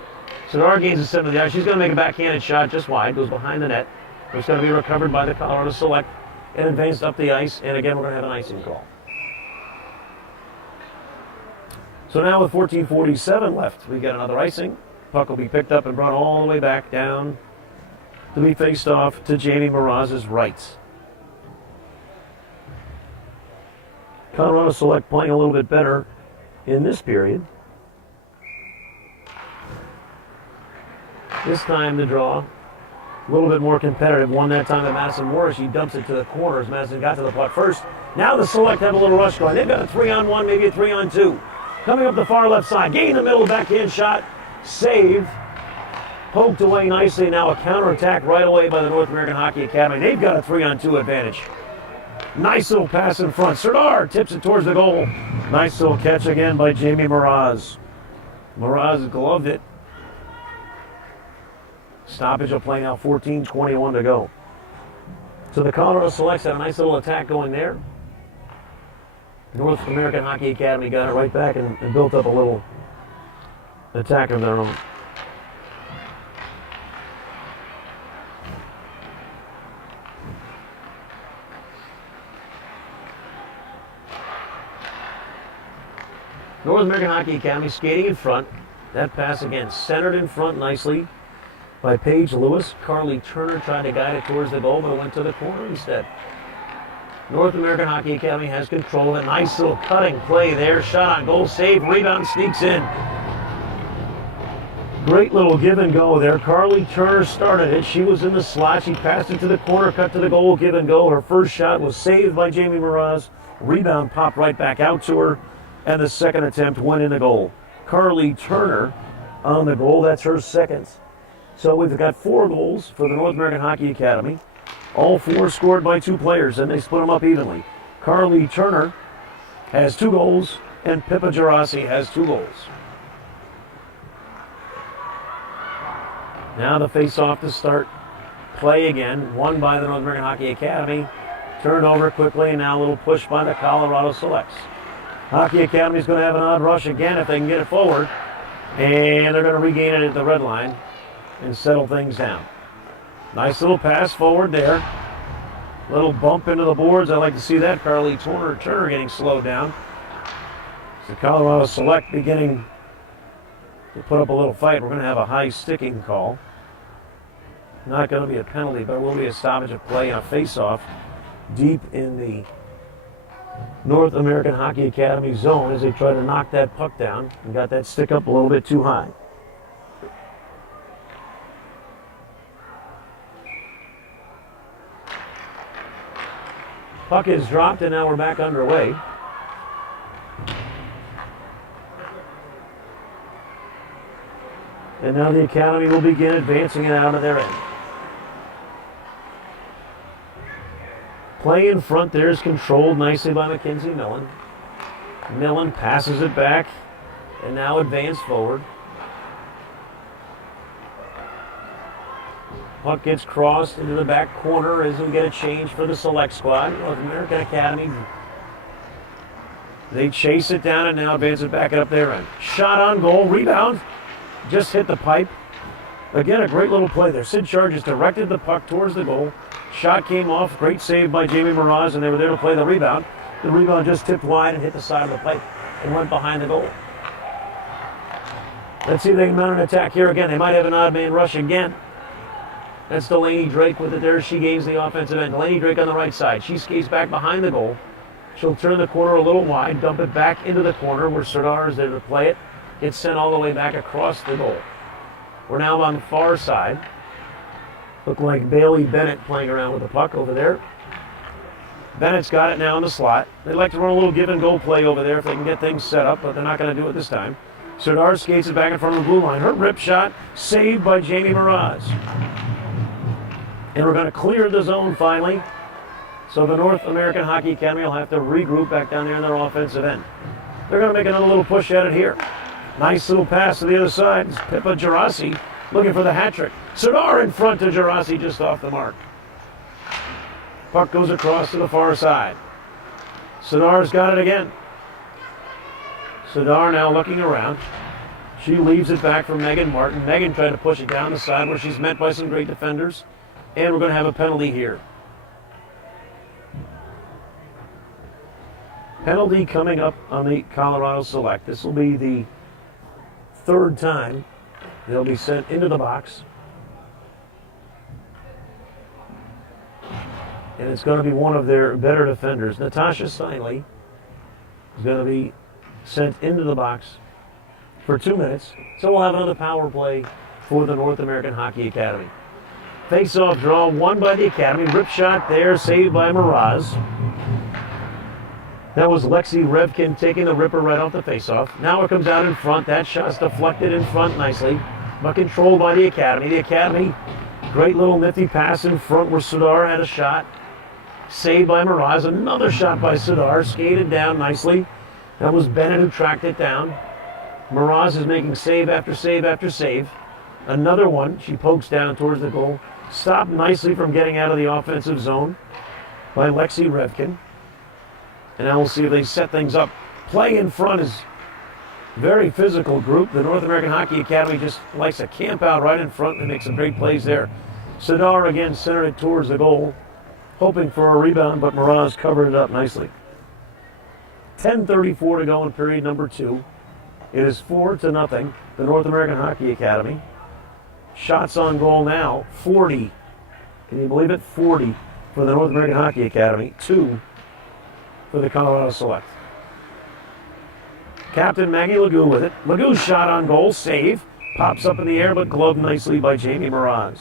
Serdar gains a 7 to the ice. She's going to make a backhanded shot just wide. Goes behind the net. It's going to be recovered by the Colorado Select and advanced up the ice. And again, we're going to have an icing call. So now with 14:47 left, we got another icing. Puck will be picked up and brought all the way back down to be faced off to Jamie Mraz's right. Colorado Select playing a little bit better in this period. This time the draw, a little bit more competitive. One that time at Madison Moore. She dumps it to the corners. Madison got to the puck first. Now the Select have a little rush going. They've got a 3-on-1, maybe a 3-on-2. Coming up the far left side. Gain the middle, backhand shot. Save. Poked away nicely. Now a counterattack right away by the North American Hockey Academy. They've got a 3-on-2 advantage. Nice little pass in front. Serdar tips it towards the goal. Nice little catch again by Jamie Mraz. Mraz gloved it. Stoppage of play now, 14:21 to go. So the Colorado Selects had a nice little attack going there. North American Hockey Academy got it right back and built up a little attack of their own. North American Hockey Academy skating in front. That pass again centered in front nicely by Paige Lewis. Carly Turner tried to guide it towards the goal, but it went to the corner instead. North American Hockey Academy has control of it. Nice little cutting play there. Shot on goal, save, rebound, sneaks in. Great little give and go there. Carly Turner started it. She was in the slot. She passed it to the corner, cut to the goal, give and go. Her first shot was saved by Jamie Mraz. Rebound popped right back out to her, and the second attempt went in the goal. Carly Turner on the goal. That's her second. So we've got 4 goals for the North American Hockey Academy. All 4 scored by 2 players, and they split them up evenly. Carly Turner has 2 goals, and Pippa Gerasi has 2 goals. Now the face-off to start play again, won by the North American Hockey Academy. Turned over quickly, and now a little push by the Colorado Selects. Hockey Academy is going to have an odd rush again if they can get it forward, and they're going to regain it at the red line and settle things down. Nice little pass forward there. Little bump into the boards. I like to see that. Carly Turner getting slowed down. The Colorado Select beginning to put up a little fight. We're going to have a high sticking call. Not going to be a penalty, but it will be a stoppage of play and a face-off deep in the North American Hockey Academy zone as they try to knock that puck down and got that stick up a little bit too high. Puck is dropped, and now we're back underway. And now the Academy will begin advancing it out of their end. Play in front there is controlled nicely by Mackenzie Millen. Millen passes it back, and now advance forward. Puck gets crossed into the back corner as we get a change for the Select squad. North American Academy. They chase it down and now advance it back up their end. Shot on goal, rebound. Just hit the pipe. Again, a great little play there. Sid Charges directed the puck towards the goal. Shot came off. Great save by Jamie Mraz, and they were there to play the rebound. The rebound just tipped wide and hit the side of the pipe and went behind the goal. Let's see if they can mount an attack here again. They might have an odd man rush again. That's Delaney Drake with it there. She gains the offensive end. Delaney Drake on the right side. She skates back behind the goal. She'll turn the corner a little wide, dump it back into the corner where Serdar is there to play it. It's sent all the way back across the goal. We're now on the far side. Look like Bailey Bennett playing around with the puck over there. Bennett's got it now in the slot. They'd like to run a little give and go play over there if they can get things set up, but they're not going to do it this time. Serdar skates it back in front of the blue line. Her rip shot saved by Jamie Mraz. And we're going to clear the zone finally. So the North American Hockey Academy will have to regroup back down there in their offensive end. They're going to make another little push at it here. Nice little pass to the other side. It's Pippa Gerasi looking for the hat trick. Serdar in front to Gerasi just off the mark. Puck goes across to the far side. Serdar's got it again. Serdar now looking around. She leaves it back for Megan Martin. Megan tried to push it down the side where she's met by some great defenders. And we're going to have a penalty here. Penalty coming up on the Colorado Select. This will be the third time they'll be sent into the box. And it's going to be one of their better defenders. Natasha Steinley is going to be sent into the box for 2 minutes. So we'll have another power play for the North American Hockey Academy. Face-off draw won by the Academy. Rip shot there, saved by Mraz. That was Lexi Revkin taking the ripper right off the face-off. Now it comes out in front. That shot's deflected in front nicely, but controlled by the Academy. The Academy, great little nifty pass in front where Serdar had a shot. Saved by Mraz. Another shot by Serdar, skated down nicely. That was Bennett who tracked it down. Mraz is making save after save after save. Another one, she pokes down towards the goal. Stopped nicely from getting out of the offensive zone by Lexi Revkin. And now we'll see if they set things up. Play in front is very physical group. The North American Hockey Academy just likes to camp out right in front and make some great plays there. Serdar again centered it towards the goal, hoping for a rebound, but Mraz covered it up nicely. 10:34 to go in period number 2. It is 4-0, the North American Hockey Academy. Shots on goal now, 40. Can you believe it? 40 for the North American Hockey Academy, 2 for the Colorado Select. Captain Maggie Legou with it. Legou's shot on goal, save. Pops up in the air, but gloved nicely by Jamie Mraz.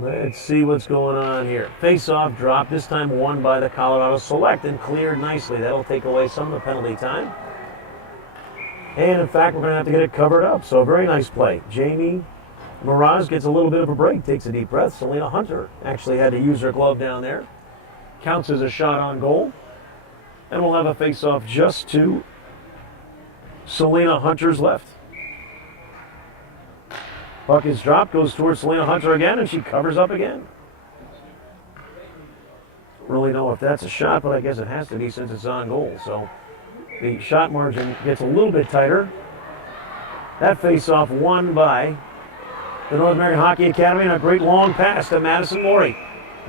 Let's see what's going on here. Face-off drop, this time won by the Colorado Select and cleared nicely. That'll take away some of the penalty time. And in fact, we're going to have to get it covered up. So a very nice play. Jamie Mraz gets a little bit of a break, takes a deep breath. Selena Hunter actually had to use her glove down there. Counts as a shot on goal. And we'll have a face-off just to Selena Hunter's left. Puck is dropped, goes towards Selena Hunter again, and she covers up again. Don't really know if that's a shot, but I guess it has to be since it's on goal. So the shot margin gets a little bit tighter. That face-off won by the North American Hockey Academy, and a great long pass to Madison Morey.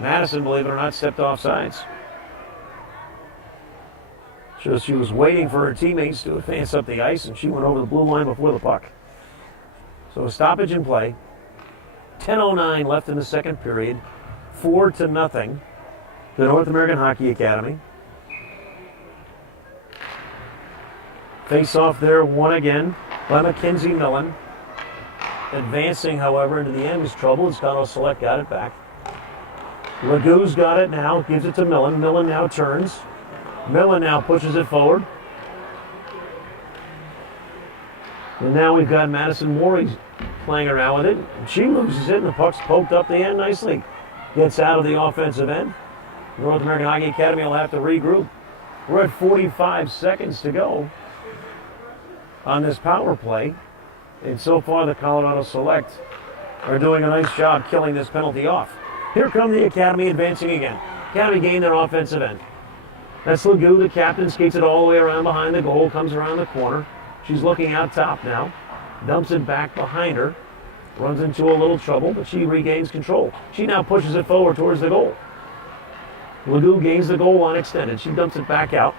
Madison, believe it or not, stepped off sides. Shows she was waiting for her teammates to advance up the ice, and she went over the blue line before the puck. So a stoppage in play. 10:09 left in the second period. 4-0. The North American Hockey Academy. Face-off there, won again by Mackenzie Millen. Advancing, however, into the enemy's trouble. As Colorado Select got it back. Legou's got it now, gives it to Millen. Millen now turns. Millen now pushes it forward. And now we've got Madison Morey playing around with it. She loses it, and the puck's poked up the end nicely. Gets out of the offensive end. The North American Hockey Academy will have to regroup. We're at 45 seconds to go on this power play. And so far, the Colorado Select are doing a nice job killing this penalty off. Here come the Academy advancing again. Academy gain their offensive end. That's Legou, the captain, skates it all the way around behind the goal, comes around the corner. She's looking out top now, dumps it back behind her, runs into a little trouble, but she regains control. She now pushes it forward towards the goal. Legou gains the goal line extended. She dumps it back out.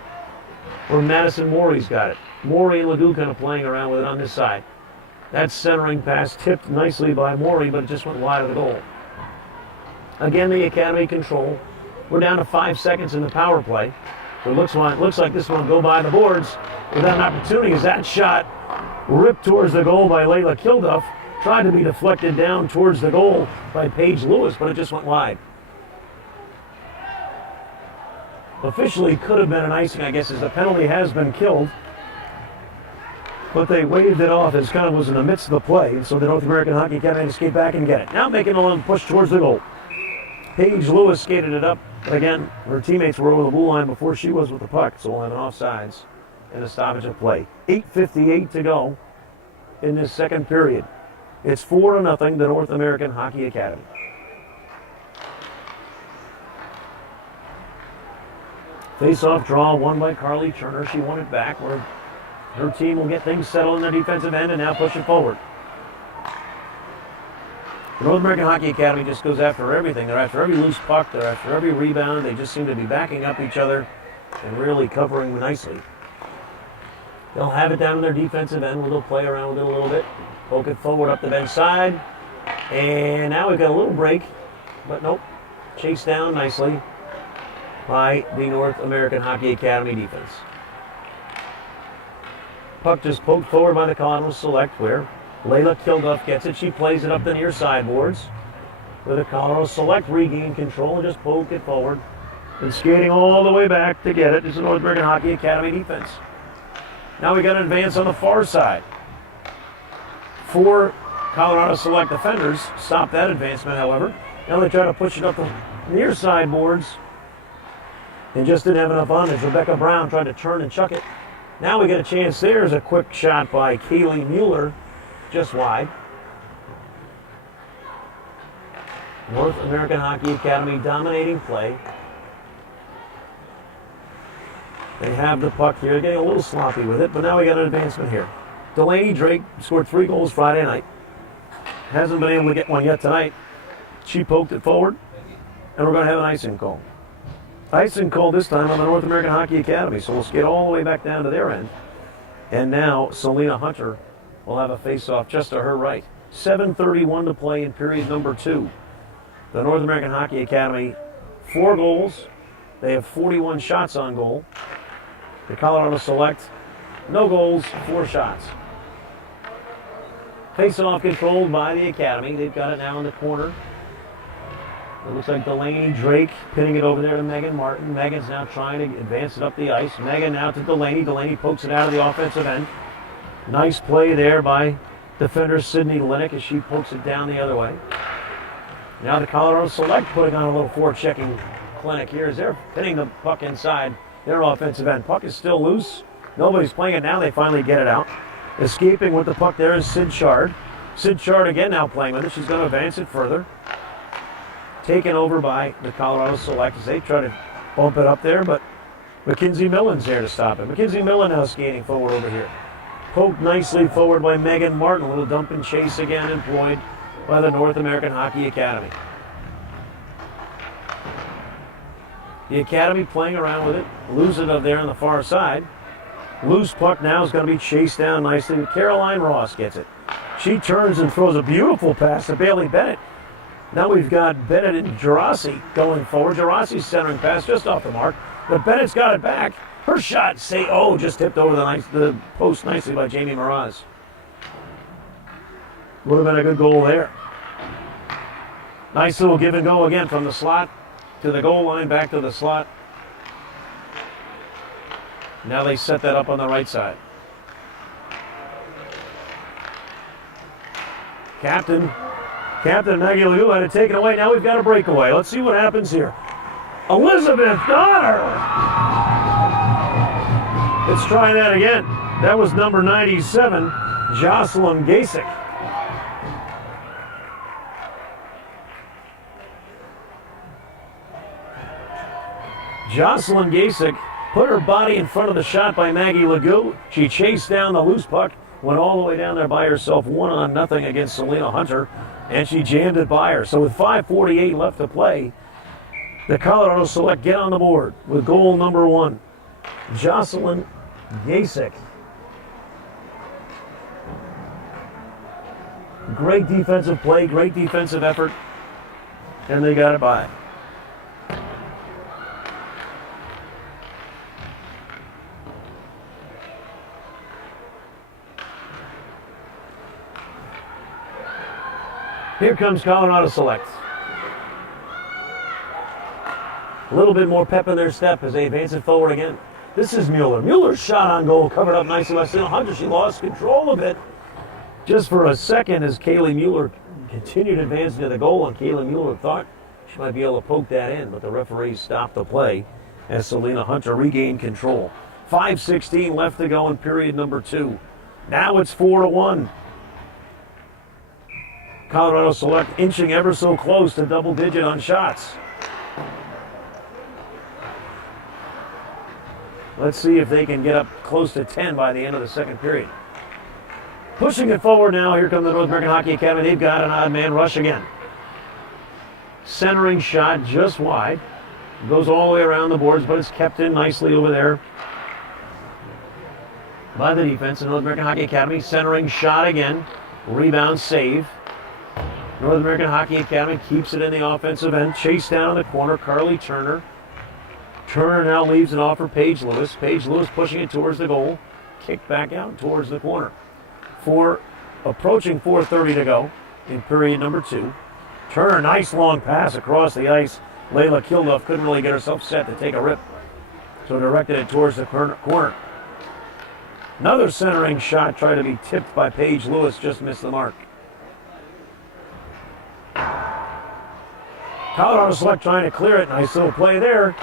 where Madison Morey's got it. Morey and Ledoux kind of playing around with it on this side. That centering pass tipped nicely by Morey, but it just went wide of the goal. Again, the Academy control. We're down to 5 seconds in the power play. So it looks like this one will go by the boards without an opportunity, as that shot ripped towards the goal by Layla Kilduff. Tried to be deflected down towards the goal by Paige Lewis, but it just went wide. Officially could have been an icing, I guess, as the penalty has been killed. But they waved it off as kind of was in the midst of the play, so the North American Hockey Academy had to skate back and get it. Now making a little push towards the goal. Paige Lewis skated it up, but again, her teammates were over the blue line before she was with the puck, so we'll have an offsides and a stoppage of play. 8:58 to go in this second period. It's 4-0, the North American Hockey Academy. Face-off draw won by Carly Turner. She won it back, where her team will get things settled in their defensive end and now push it forward. The North American Hockey Academy just goes after everything. They're after every loose puck. They're after every rebound. They just seem to be backing up each other and really covering nicely. They'll have it down in their defensive end where they'll play around with it a little bit. Poke it forward up the bench side. And now we've got a little break, but nope. Chased down nicely by the North American Hockey Academy defense. Puck just poked forward by the Colorado Select, where Layla Kilduff gets it. She plays it up the near sideboards. With the Colorado Select regain control and just poke it forward. And skating all the way back to get it is the North American Hockey Academy defense. Now we got an advance on the far side. 4 Colorado Select defenders stopped that advancement, however. Now they try to push it up the near sideboards and just didn't have enough on it. Rebecca Brown tried to turn and chuck it. Now we get a chance. There's a quick shot by Kaylee Mueller, just wide. North American Hockey Academy dominating play. They have the puck here. They're getting a little sloppy with it, but now we got an advancement here. Delaney Drake scored 3 goals Friday night. Hasn't been able to get one yet tonight. She poked it forward, and we're going to have an icing call. Icing call this time on the North American Hockey Academy, so we'll skate all the way back down to their end. And now Selena Hunter will have a face-off just to her right. 7:31 to play in period number 2. The North American Hockey Academy, 4 goals. They have 41 shots on goal. The Colorado Select, no goals, 4 shots. Face-off controlled by the Academy. They've got it now in the corner. It looks like Delaney Drake pinning it over there to Megan Martin. Megan's now trying to advance it up the ice. Megan now to Delaney. Delaney pokes it out of the offensive end. Nice play there by defender Sydney Linick as she pokes it down the other way. Now the Colorado Select putting on a little forechecking clinic here as they're pinning the puck inside their offensive end. Puck is still loose. Nobody's playing it now. They finally get it out. Escaping with the puck there is Sid Chard. Sid Chard again now playing with it. She's going to advance it further. Taken over by the Colorado Select as they try to bump it up there, but Mackenzie Millen's there to stop it. Mackenzie Millen now skating forward over here. Poked nicely forward by Megan Martin. A little dump and chase again employed by the North American Hockey Academy. The Academy playing around with it. Lose it up there on the far side. Loose puck now is going to be chased down nicely. Caroline Ross gets it. She turns and throws a beautiful pass to Bailey Bennett. Now we've got Bennett and Gerasi going forward. Gerasi's centering pass just off the mark, but Bennett's got it back. Her shot, just tipped over the post nicely by Jamie Mraz. Would have been a good goal there. Nice little give and go again from the slot to the goal line, back to the slot. Now they set that up on the right side. Captain Maggie Ledoux had it taken away. Now we've got a breakaway. Let's see what happens here. Elizabeth Donner! Let's try that again. That was number 97, Jocelyn Gasek. Jocelyn Gasek put her body in front of the shot by Maggie Ledoux. She chased down the loose puck, went all the way down there by herself, 1-0 against Selena Hunter, and she jammed it by her. So with 5:48 left to play, the Colorado Select get on the board with goal number 1. Jocelyn Gasek. Great defensive play, great defensive effort, and they got it by. Here comes Colorado Select. A little bit more pep in their step as they advance it forward again. This is Mueller. Mueller's shot on goal, covered up nicely by St. Hunter. She lost control of it just for a second as Kaylee Mueller continued advancing to the goal, and Kaylee Mueller thought she might be able to poke that in, but the referee stopped the play as Selena Hunter regained control. 5:16 left to go in period number 2. Now it's 4-1. Colorado Select inching ever so close to double digit on shots. Let's see if they can get up close to 10 by the end of the second period. Pushing it forward now, here comes the North American Hockey Academy. They've got an odd man rush again. Centering shot just wide. Goes all the way around the boards, but it's kept in nicely over there by the defense of North American Hockey Academy. Centering shot again. Rebound save. North American Hockey Academy keeps it in the offensive end. Chase down in the corner, Carly Turner. Turner now leaves it off for Paige Lewis. Paige Lewis pushing it towards the goal. Kick back out towards the corner. Approaching 4:30 to go in period number 2. Turner, nice long pass across the ice. Layla Kilduff couldn't really get herself set to take a rip, so directed it towards the corner. Another centering shot tried to be tipped by Paige Lewis, just missed the mark. Colorado Select trying to clear it. Nice little play there.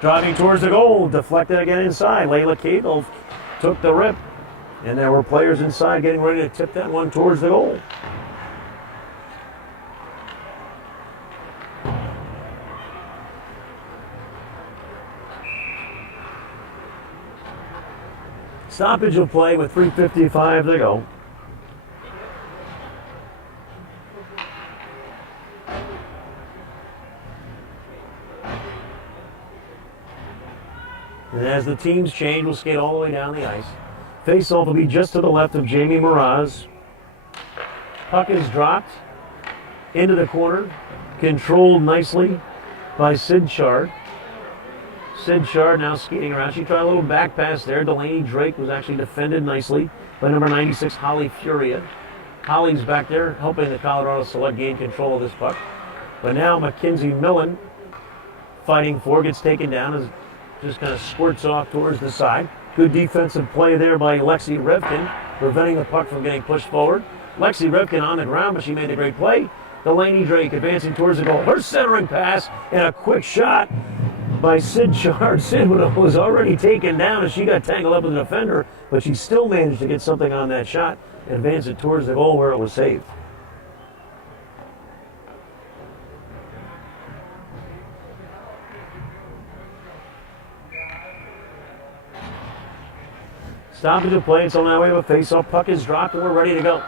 Driving towards the goal. Deflected again inside. Layla Kilduff took the rip. And there were players inside getting ready to tip that one towards the goal. Stoppage of play with 3:55 to go. And as the teams change, we'll skate all the way down the ice. Face-off will be just to the left of Jamie Mraz. Puck is dropped into the corner, controlled nicely by Sid Chard. Sid Chard now skating around. She tried a little back pass there. Delaney Drake was actually defended nicely by number 96, Holly Furia. Holly's back there helping the Colorado Select gain control of this puck. But now Mackenzie Millen fighting for, gets taken down as just kind of squirts off towards the side. Good defensive play there by Lexi Revkin, preventing the puck from getting pushed forward. Lexi Revkin on the ground, but she made a great play. Delaney Drake advancing towards the goal. Her centering pass and a quick shot by Sid Chard. Sid was already taken down as she got tangled up with the defender, but she still managed to get something on that shot and advance it towards the goal where it was saved. Stoppage of play until now we have a face-off. Puck is dropped and we're ready to go.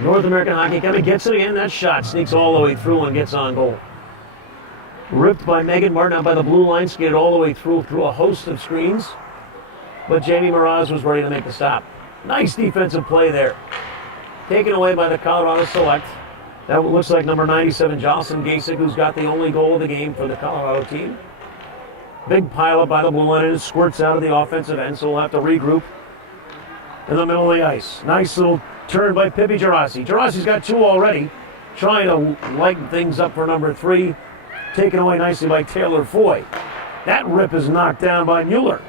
North American Hockey Academy gets it again. That shot sneaks all the way through and gets on goal. Ripped by Megan Martin out by the blue line, skated all the way through a host of screens. But Jamie Mraz was ready to make the stop. Nice defensive play there. Taken away by the Colorado Select. That looks like number 97, Jocelyn Gasek, who's got the only goal of the game for the Colorado team. Big pileup by the blue line and it squirts out of the offensive end, so we'll have to regroup in the middle of the ice. Nice little turn by Pippi Gerasi. Gerasi's got 2 already, trying to lighten things up for number 3. Taken away nicely by Taylor Foy. That rip is knocked down by Mueller.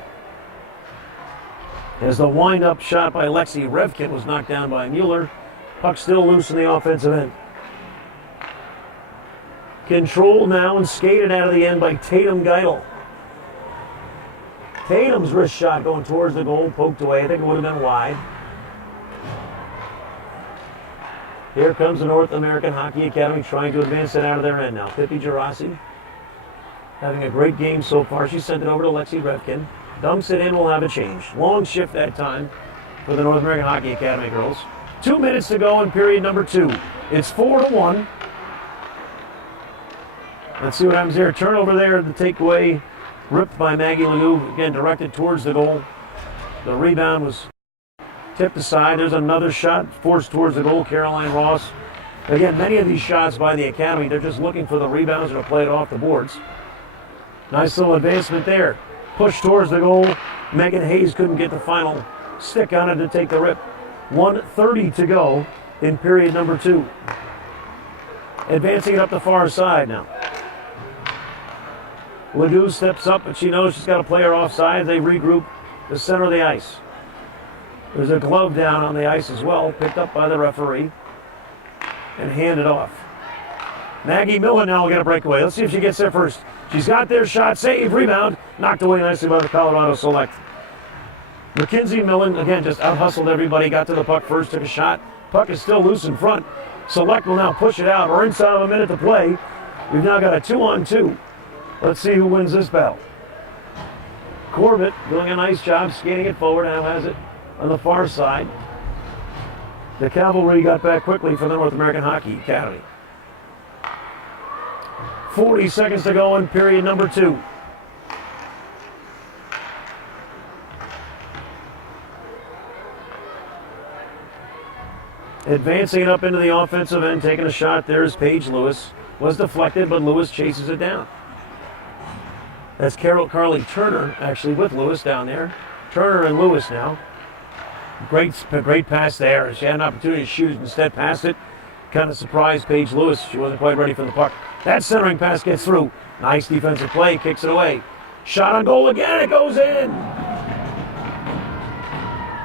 As the wind-up shot by Lexi Revkin was knocked down by Mueller. Puck still loose in the offensive end. Controlled now and skated out of the end by Tatum Geidel. Tatum's wrist shot going towards the goal, poked away. I think it would have been wide. Here comes the North American Hockey Academy trying to advance it out of their end now. Pippi Gerasi having a great game so far. She sent it over to Lexi Revkin. Dumps it in, we'll have a change. Long shift that time for the North American Hockey Academy girls. 2 minutes to go in period number 2. It's 4-1. Let's see what happens here. Turnover there, the takeaway. Ripped by Maggie Lagoo, again directed towards the goal. The rebound was tipped aside. There's another shot forced towards the goal, Caroline Ross. Again, many of these shots by the Academy, they're just looking for the rebounds or to play it off the boards. Nice little advancement there. Push towards the goal. Megan Hayes couldn't get the final stick on it to take the rip. 1:30 to go in period number 2. Advancing it up the far side now. Ledoux steps up, but she knows she's got a player offside. They regroup the center of the ice. There's a glove down on the ice as well, picked up by the referee and handed off. Maggie Millen now will get a breakaway. Let's see if she gets there first. She's got their shot, save, rebound, knocked away nicely by the Colorado Select. Mackenzie Millen, again, just out-hustled everybody, got to the puck first, took a shot. Puck is still loose in front. Select will now push it out. We're inside of a minute to play. We've now got a 2-on-2. Let's see who wins this battle. Corbett doing a nice job skating it forward, now has it on the far side. The Cavalry got back quickly for the North American Hockey Academy. 40 seconds to go in period number 2. Advancing it up into the offensive end, taking a shot. There's Paige Lewis. Was deflected, but Lewis chases it down. That's Carly Turner, actually, with Lewis down there. Turner and Lewis now. Great pass there. She had an opportunity to shoot, instead passed it. Kind of surprised Paige Lewis. She wasn't quite ready for the puck. That centering pass gets through. Nice defensive play, kicks it away. Shot on goal again, it goes in.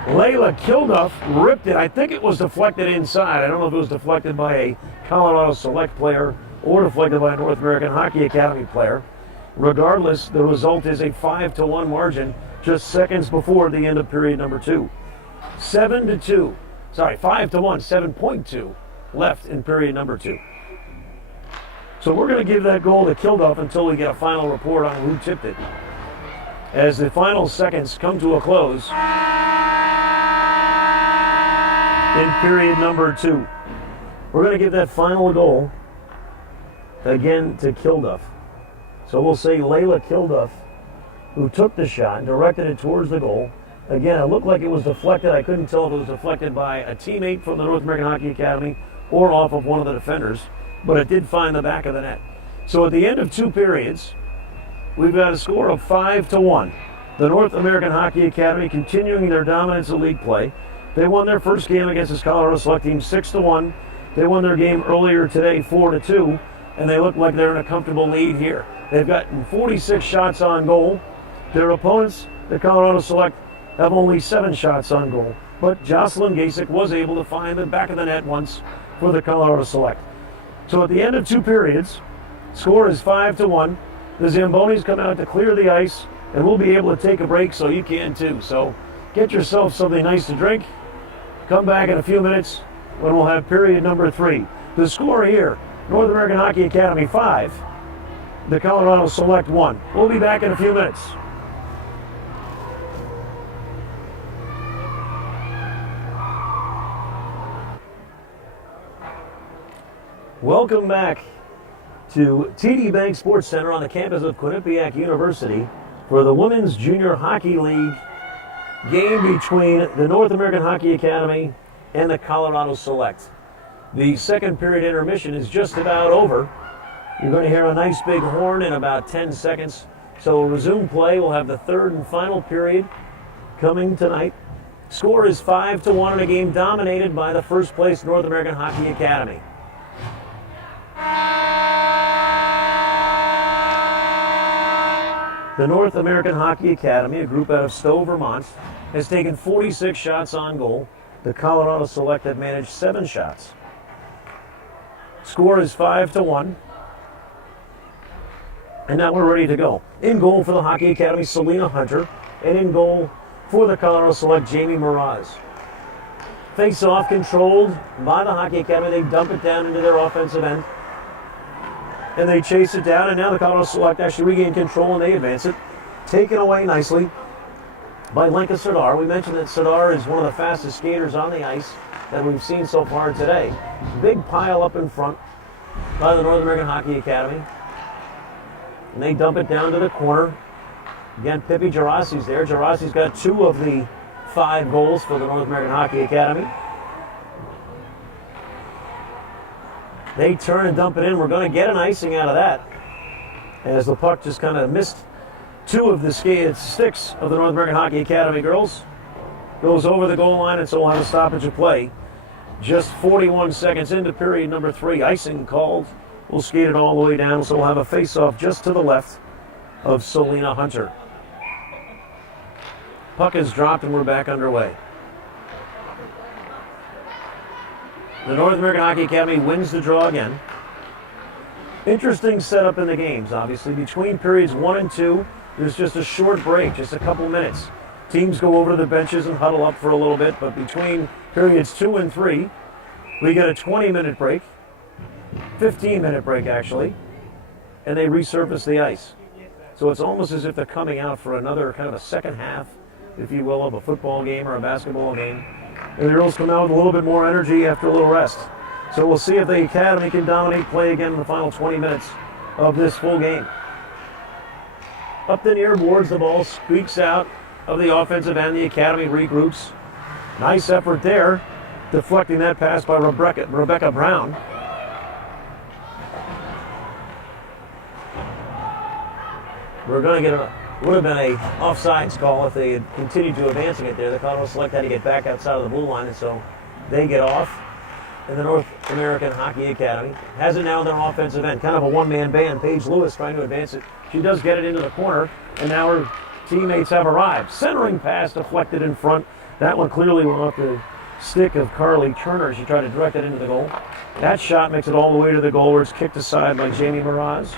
Layla Kilduff ripped it. I think it was deflected inside. I don't know if it was deflected by a Colorado Select player or deflected by a North American Hockey Academy player. Regardless, the result is a 5-1 margin just seconds before the end of period number 2. 7-2. Sorry, 5-1, 7.2 left in period number 2. So we're going to give that goal to Kilduff until we get a final report on who tipped it. As the final seconds come to a close in period number 2. We're going to give that final goal again to Kilduff. So we'll say Layla Kilduff, who took the shot and directed it towards the goal. Again, it looked like it was deflected. I couldn't tell if it was deflected by a teammate from the North American Hockey Academy or off of one of the defenders, but it did find the back of the net. So at the end of 2 periods, we've got a score of 5-1. The North American Hockey Academy continuing their dominance of league play. They won their first game against this Colorado Select team 6-1. They won their game earlier today 4-2, and they look like they're in a comfortable lead here. They've gotten 46 shots on goal. Their opponents, the Colorado Select, have only 7 shots on goal. But Jocelyn Gasick was able to find the back of the net once for the Colorado Select. So at the end of 2 periods, score is 5-1. The Zambonis come out to clear the ice, and we'll be able to take a break, so you can too. So get yourself something nice to drink. Come back in a few minutes when we'll have period number 3. The score here, North American Hockey Academy 5, the Colorado Select 1. We'll be back in a few minutes. Welcome back to TD Bank Sports Center on the campus of Quinnipiac University for the Women's Junior Hockey League game between the North American Hockey Academy and the Colorado Select. The second period intermission is just about over. You're going to hear a nice big horn in about 10 seconds. So we'll resume play. We'll have the third and final period coming tonight. Score is 5-1 in a game dominated by the first place North American Hockey Academy. The North American Hockey Academy, a group out of Stowe, Vermont, has taken 46 shots on goal. The Colorado Select have managed 7 shots. Score is 5-1. And now we're ready to go. In goal for the Hockey Academy, Selena Hunter. And in goal for the Colorado Select, Jamie Miraz. Face-off controlled by the Hockey Academy. They dump it down into their offensive end. And they chase it down, and now the Colorado Select actually regain control and they advance it. Taken away nicely by Lenka Sardar. We mentioned that Sardar is one of the fastest skaters on the ice that we've seen so far today. Big pile up in front by the North American Hockey Academy. And they dump it down to the corner. Again, Pippi Gerassi's there. Gerassi's got 2 of the 5 goals for the North American Hockey Academy. They turn and dump it in. We're going to get an icing out of that, as the puck just kind of missed 2 of the sticks of the North American Hockey Academy girls. Goes over the goal line, and so we'll have a stoppage of play. Just 41 seconds into period number 3. Icing called. We'll skate it all the way down, so we'll have a face-off just to the left of Selena Hunter. Puck is dropped, and we're back underway. The North American Hockey Academy wins the draw again. Interesting setup in the games, obviously. Between periods 1 and 2, there's just a short break, just a couple minutes. Teams go over to the benches and huddle up for a little bit, but between periods 2 and 3, we get a 20-minute break, 15-minute break actually, and they resurface the ice. So it's almost as if they're coming out for another kind of a second half, if you will, of a football game or a basketball game. And the girls come out with a little bit more energy after a little rest. So we'll see if the Academy can dominate play again in the final 20 minutes of this full game. Up the near boards, the ball squeaks out of the offensive end. The Academy regroups. Nice effort there, deflecting that pass by Rebecca Brown. We're going to get would have been a offsides call if they had continued to advancing it there. The Colorado Select had to get back outside of the blue line, and so they get off. And the North American Hockey Academy has it now in their offensive end. Kind of a one-man band. Paige Lewis trying to advance it. She does get it into the corner, and now her teammates have arrived. Centering pass deflected in front. That one clearly went off the stick of Carly Turner. She tried to direct it into the goal. That shot makes it all the way to the goal, where it's kicked aside by Jamie Miraz.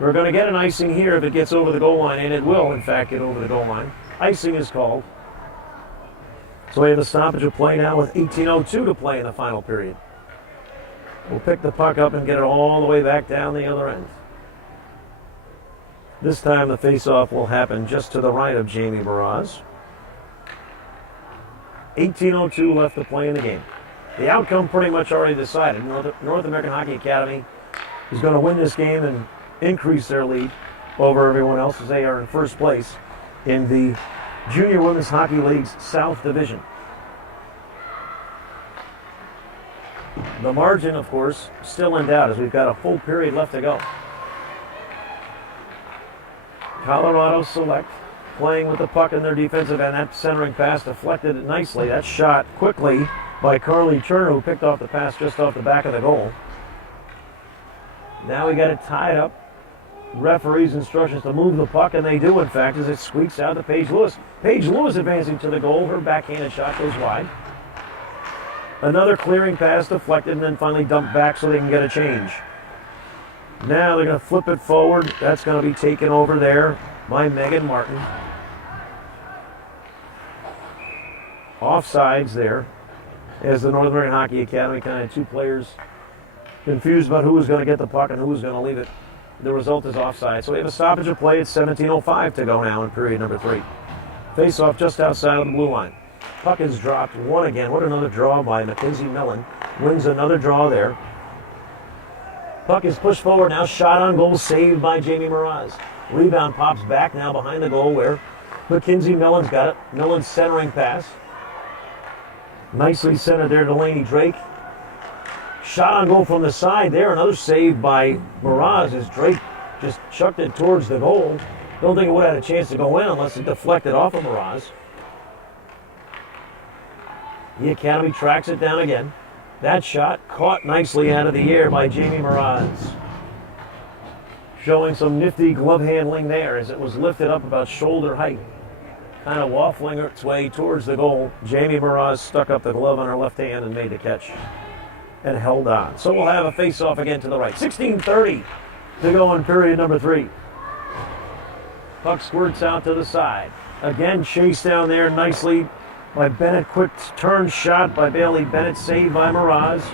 We're going to get an icing here if it gets over the goal line, and it will, in fact, get over the goal line. Icing is called. So we have a stoppage of play now with 18:02 to play in the final period. We'll pick the puck up and get it all the way back down the other end. This time the face-off will happen just to the right of Jamie Miraz. 18:02 left to play in the game. The outcome pretty much already decided. North American Hockey Academy is going to win this game and increase their lead over everyone else, as they are in first place in the Junior Women's Hockey League's South Division. The margin, of course, still in doubt, as we've got a full period left to go. Colorado Select playing with the puck in their defensive end. That centering pass deflected it nicely. That shot quickly by Carly Turner, who picked off the pass just off the back of the goal. Now we got it tied up. Referee's instructions to move the puck, and they do, in fact, as it squeaks out to Paige Lewis. Paige Lewis advancing to the goal. Her backhanded shot goes wide. Another clearing pass deflected, and then finally dumped back so they can get a change. Now they're going to flip it forward. That's going to be taken over there by Megan Martin. Offsides there, as the North American Hockey Academy kind of 2 players confused about who was going to get the puck and who was going to leave it. The result is offside. So we have a stoppage of play at 17:05 to go now in period number 3. Face-off just outside of the blue line. Puck is dropped. One again. What another draw by Mackenzie Millen. Wins another draw there. Puck is pushed forward now. Shot on goal. Saved by Jamie Miraz. Rebound pops back now behind the goal, where Mackenzie Millen's got it. Millen's centering pass. Nicely centered there, Delaney Drake. Shot on goal from the side there. Another save by Miraz, as Drake just chucked it towards the goal. Don't think it would have had a chance to go in unless it deflected off of Miraz. The Academy tracks it down again. That shot caught nicely out of the air by Jamie Miraz. Showing some nifty glove handling there, as it was lifted up about shoulder height. Kind of waffling its way towards the goal. Jamie Miraz stuck up the glove on her left hand and made the catch, and held on. So we'll have a face-off again to the right. 16:30 to go in period number 3. Puck squirts out to the side. Again, chased down there nicely by Bennett. Quick turn shot by Bailey Bennett, saved by Miraz.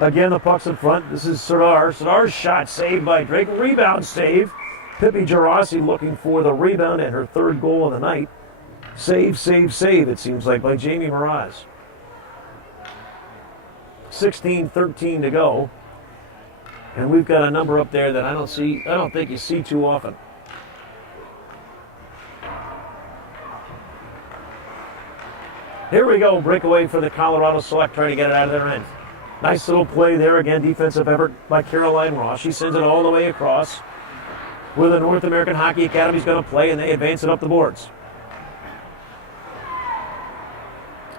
Again, the puck's in front. This is Serdar. Serdar's shot saved by Drake. Rebound save. Pippi Gerasi looking for the rebound and her 3rd goal of the night. Save, save, save, it seems like, by Jamie Miraz. 16:13 to go, and we've got a number up there that I don't think you see too often. Here we go, breakaway for the Colorado Select, trying to get it out of their end. Nice little play there, again, defensive effort by Caroline Ross. She sends it all the way across where the North American Hockey Academy is going to play, and they advance it up the boards.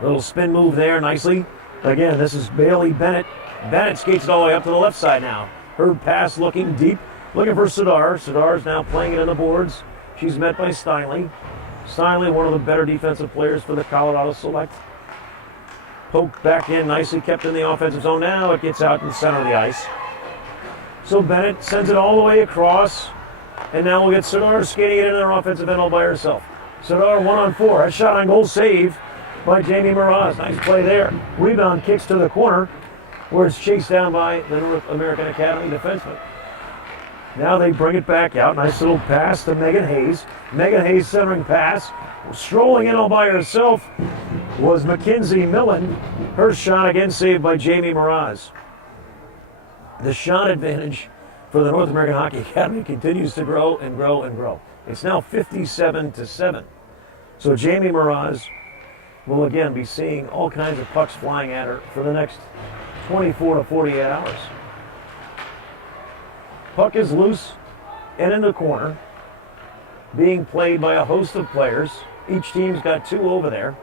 Little spin move there, nicely. Again, this is Bailey Bennett. Bennett skates it all the way up to the left side now. Her pass looking deep, looking for Sadar. Sadar's now playing it in the boards. She's met by Steinle. Steinle, one of the better defensive players for the Colorado Select. Poked back in, nicely kept in the offensive zone. Now it gets out in the center of the ice. So Bennett sends it all the way across. And now we'll get Sadar skating it in their offensive end all by herself. Sadar 1-on-4. A shot on goal save by Jamie Mraz. Nice play there. Rebound kicks to the corner where it's chased down by the North American Academy defenseman. Now they bring it back out. Nice little pass to Megan Hayes. Megan Hayes centering pass. Strolling in all by herself was Mackenzie Millen. Her shot again saved by Jamie Mraz. The shot advantage for the North American Hockey Academy continues to grow and grow and grow. It's now 57-7. So Jamie Mraz will again be seeing all kinds of pucks flying at her for the next 24 to 48 hours. Puck is loose and in the corner, being played by a host of players. Each team's got two over there.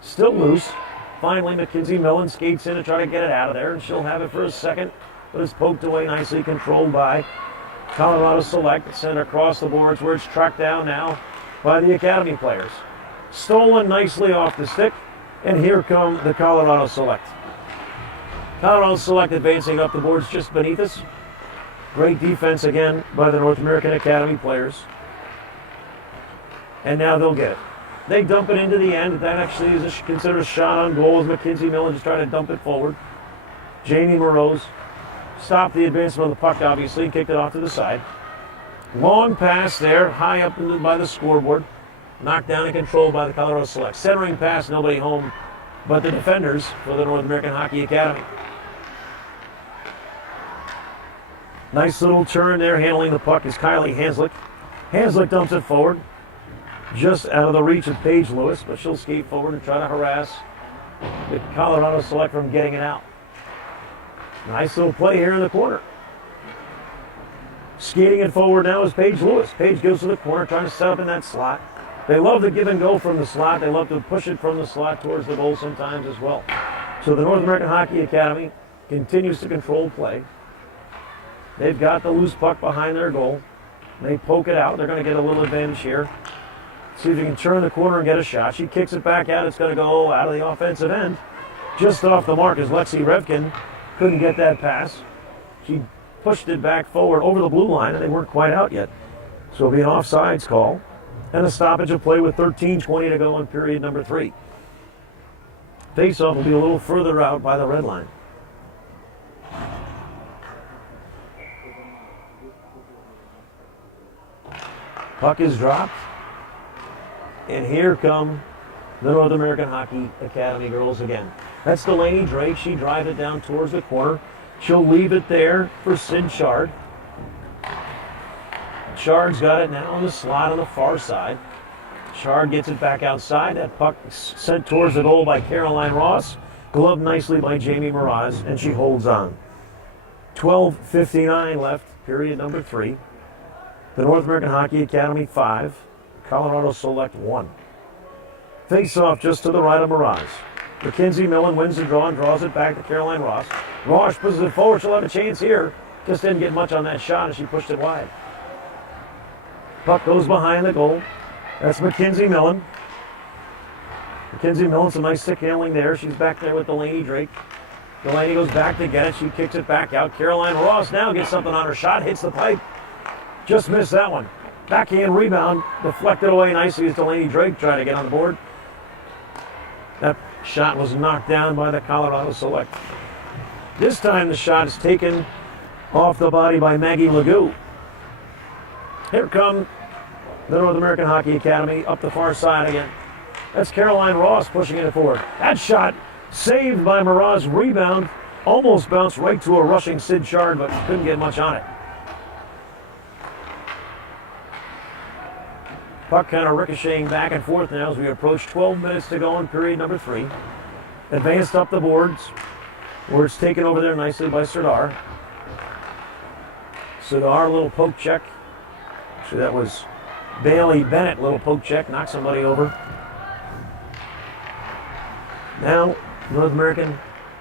Still loose. Finally, Mackenzie Millen skates in to try to get it out of there, and she'll have it for a second, but it's poked away nicely, controlled by Colorado Select. It's sent across the boards where it's tracked down now by the Academy players. Stolen nicely off the stick, and here come the Colorado Select. Colorado Select advancing up the boards just beneath us. Great defense again by the North American Academy players. And now they'll get it. They dump it into the end. That actually is considered a shot on goal as Mackenzie Millen just trying to dump it forward. Jamie Moroz stopped the advancement of the puck, obviously, and kicked it off to the side. Long pass there, high up by the scoreboard. Knocked down and controlled by the Colorado Select. Centering pass, nobody home but the defenders for the North American Hockey Academy. Nice little turn there, handling the puck is Kylie Hanslick. Hanslick dumps it forward, just out of the reach of Paige Lewis, but she'll skate forward and try to harass the Colorado Select from getting it out. Nice little play here in the corner. Skating it forward now is Paige Lewis. Paige goes to the corner, trying to set up in that slot. They love to give and go from the slot. They love to push it from the slot towards the goal sometimes as well. So the North American Hockey Academy continues to control play. They've got the loose puck behind their goal. They poke it out. They're going to get a little advantage here. See if they can turn the corner and get a shot. She kicks it back out. It's going to go out of the offensive end. Just off the mark as Lexi Revkin couldn't get that pass. She pushed it back forward over the blue line, and they weren't quite out yet. So it'll be an offsides call and a stoppage of play with 13:20 to go in period number 3. Faceoff will be a little further out by the red line. Puck is dropped. And here come the North American Hockey Academy girls again. That's Delaney Drake. She drives it down towards the corner. She'll leave it there for Sid Chard. Chard's got it now in the slot on the far side. Chard gets it back outside. That puck sent towards the goal by Caroline Ross. Gloved nicely by Jamie Mraz, and she holds on. 12:59 left, period number 3. The North American Hockey Academy 5, Colorado Select 1. Face-off just to the right of Mraz. Mackenzie Millen wins the draw and draws it back to Caroline Ross. Ross pushes it forward. She'll have a chance here. Just didn't get much on that shot as she pushed it wide. Puck goes behind the goal. That's Mackenzie Millen. Mackenzie Millen, some nice stick handling there. She's back there with Delaney Drake. Delaney goes back to get it. She kicks it back out. Caroline Ross now gets something on her shot. Hits the pipe. Just missed that one. Backhand rebound. Deflected away nicely as Delaney Drake tried to get on the board. That shot was knocked down by the Colorado Select. This time the shot is taken off the body by Maggie Legoux. Here come the North American Hockey Academy up the far side again. That's Caroline Ross pushing it forward. That shot saved by Mraz. Rebound almost bounced right to a rushing Sid Chard, but couldn't get much on it. Puck kind of ricocheting back and forth now as we approach 12 minutes to go in period number 3. Advanced up the boards, where it's taken over there nicely by Serdar. Serdar, a little poke check. Actually, that was Bailey Bennett, little poke check, knocked somebody over. Now, North American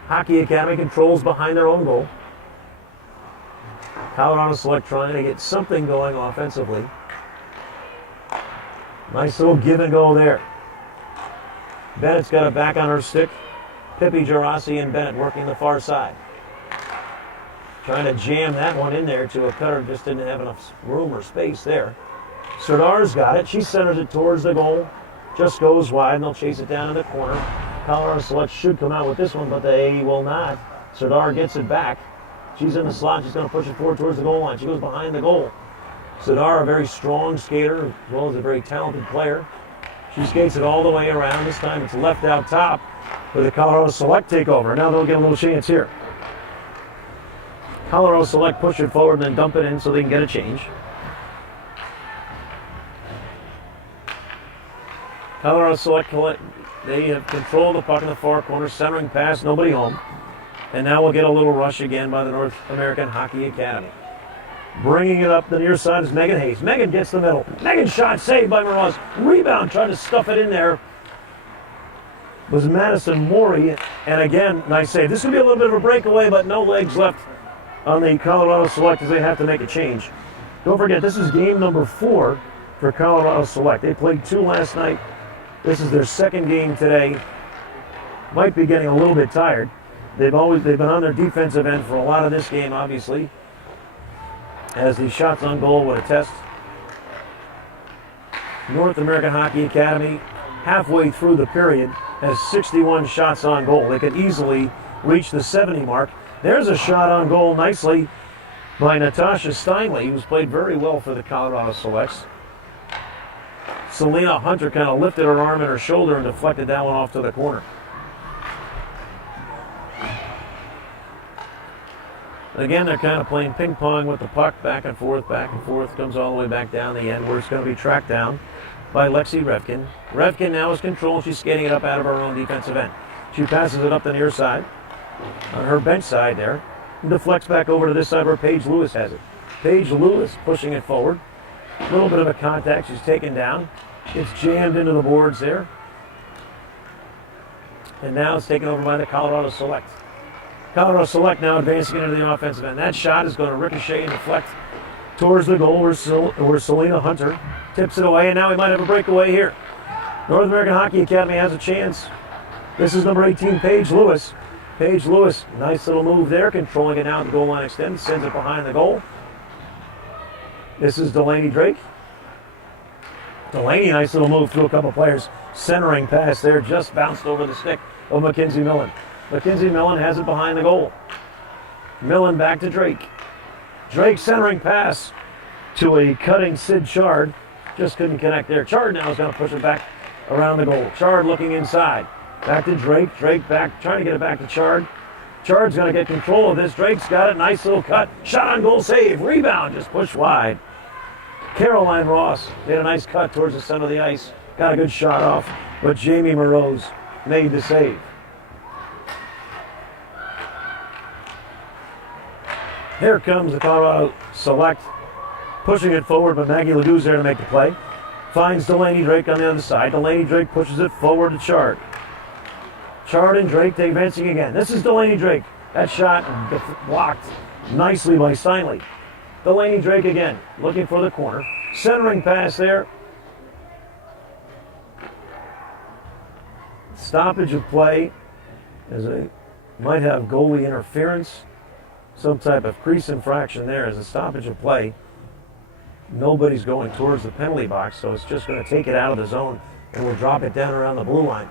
Hockey Academy controls behind their own goal. Colorado Select trying to get something going offensively. Nice little give and go there. Bennett's got it back on her stick. Pippi Gerasi and Bennett working the far side. Trying to jam that one in there to a cutter, just didn't have enough room or space there. Serdar's got it. She centers it towards the goal. Just goes wide, and they'll chase it down in the corner. Colorado Select should come out with this one, but they will not. Serdar gets it back. She's in the slot. She's going to push it forward towards the goal line. She goes behind the goal. Serdar, a very strong skater, as well as a very talented player. She skates it all the way around. This time it's left out top with the Colorado Select takeover. Now they'll get a little chance here. Colorado Select push it forward and then dump it in so they can get a change. Colorado Select, they have controlled the puck in the far corner, centering pass, nobody home. And now we'll get a little rush again by the North American Hockey Academy. Bringing it up the near side is Megan Hayes. Megan gets the middle. Megan shot saved by Moroz. Rebound, trying to stuff it in there was Madison Morey. And again, nice save. This could be a little bit of a breakaway, but no legs left on the Colorado Select as they have to make a change. Don't forget, this is game number 4 for Colorado Select. They played 2 last night. This is their second game today. Might be getting a little bit tired. They've been on their defensive end for a lot of this game, obviously, as the shots on goal would attest. North American Hockey Academy, halfway through the period, has 61 shots on goal. They could easily reach the 70 mark. There's a shot on goal nicely by Natasha Steinley, who's played very well for the Colorado Selects. Selena Hunter kind of lifted her arm and her shoulder and deflected that one off to the corner. Again, they're kind of playing ping pong with the puck, back and forth, comes all the way back down the end where it's going to be tracked down by Lexi Revkin. Revkin now is controlled. She's skating it up out of her own defensive end. She passes it up the near side, on her bench side there, and deflects back over to this side where Paige Lewis has it. Paige Lewis pushing it forward. A little bit of a contact. She's taken down. It's jammed into the boards there. And now it's taken over by the Colorado Select. Colorado Select now advancing into the offensive end. That shot is going to ricochet and deflect towards the goal where Selena Hunter tips it away, and now we might have a breakaway here. North American Hockey Academy has a chance. This is number 18, Paige Lewis. Paige Lewis, nice little move there, controlling it now at the goal line extended, sends it behind the goal. This is Delaney Drake. Delaney, nice little move through a couple players. Centering pass there, just bounced over the stick of Mackenzie Millen. Mackenzie Millen has it behind the goal. Millen back to Drake. Drake centering pass to a cutting Sid Chard. Just couldn't connect there. Chard now is going to push it back around the goal. Chard looking inside. Back to Drake. Drake back, trying to get it back to Chard. Chard's going to get control of this. Drake's got it. Nice little cut. Shot on goal, save. Rebound, just pushed wide. Caroline Ross made a nice cut towards the center of the ice. Got a good shot off, but Jamie Moroz made the save. Here comes the Colorado Select, pushing it forward, but Maggie Ledoux there to make the play. Finds Delaney Drake on the other side. Delaney Drake pushes it forward to Chard. Chard and Drake advancing again. This is Delaney Drake. That shot blocked nicely by Steinley. Delaney Drake again, looking for the corner. Centering pass there. Stoppage of play, as they might have goalie interference. Some type of crease infraction there as a stoppage of play. Nobody's going towards the penalty box, so it's just going to take it out of the zone and will drop it down around the blue line.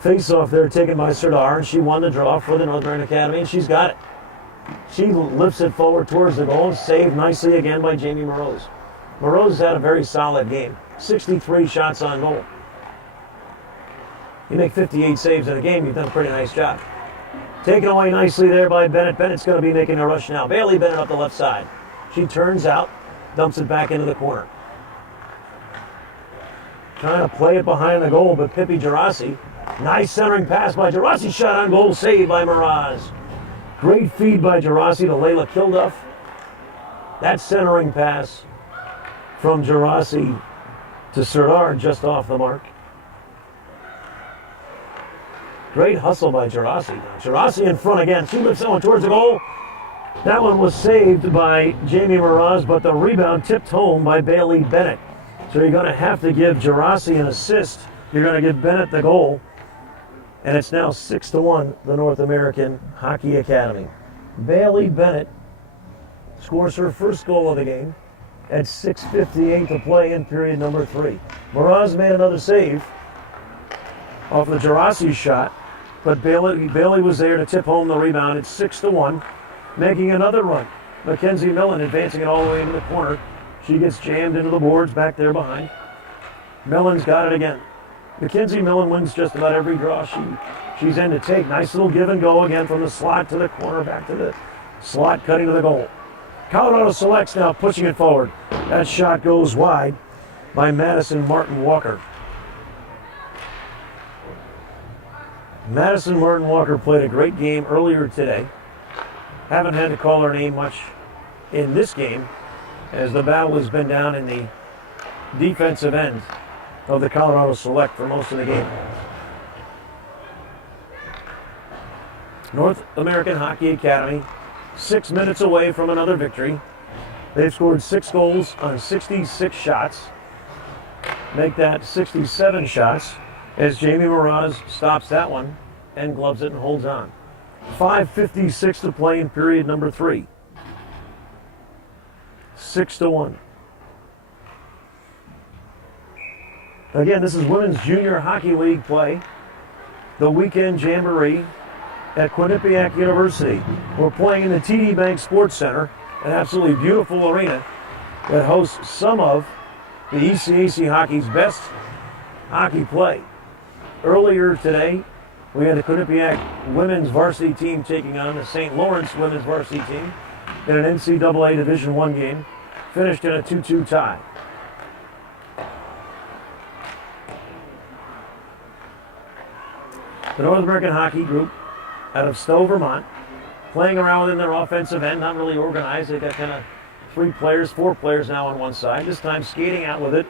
Face-off there taken by Serdar, and she won the draw for the North American Academy, and she's got it. She lifts it forward towards the goal, saved nicely again by Jamie Moroz. Moroz has had a very solid game. 63 shots on goal. You make 58 saves in a game, you've done a pretty nice job. Taken away nicely there by Bennett. Bennett's going to be making a rush now. Bailey Bennett up the left side. She turns out, dumps it back into the corner. trying to play it behind the goal, but Pippi Gerasi. Nice centering pass by Gerasi, shot on goal, saved by Miraz. Great feed by Gerasi to Layla Kilduff. That centering pass from Gerasi to Serdar just off the mark. Great hustle by Gerasi. Gerasi in front again. She lifts that one towards the goal. That one was saved by Jamie Miraz, but the rebound tipped home by Bailey Bennett. So you're going to have to give Gerasi an assist. You're going to give Bennett the goal. And it's now 6-1, the North American Hockey Academy. Bailey Bennett scores her first goal of the game at 6:58 to play in period number 3. Miraz made another save off the Gerasi shot, but Bailey was there to tip home the rebound. It's 6-1, making another run. Mackenzie Millen advancing it all the way into the corner. She gets jammed into the boards back there behind. Millen's got it again. Mackenzie Millen wins just about every draw she's in to take. Nice little give and go again from the slot to the corner, back to the slot, cutting to the goal. Colorado Selects now pushing it forward. That shot goes wide by Madison Martin Walker. Madison Martin Walker played a great game earlier today. Haven't had to call her name much in this game, as the battle has been down in the defensive end of the Colorado Select for most of the game. North American Hockey Academy, 6 minutes away from another victory. They've scored 6 goals on 66 shots. Make that 67 shots as Jamie Miraz stops that one and gloves it and holds on. 5:56 to play in period number 3. 6-1. Again, this is Women's Junior Hockey League play. The weekend jamboree at Quinnipiac University. We're playing in the TD Bank Sports Center, an absolutely beautiful arena that hosts some of the ECAC hockey's best hockey play. Earlier today, we had the Quinnipiac women's varsity team taking on the St. Lawrence women's varsity team in an NCAA Division I game, finished in a 2-2 tie. The North American Hockey Group out of Stowe, Vermont, playing around within their offensive end, not really organized. They got kind of 4 players now on one side, this time skating out with it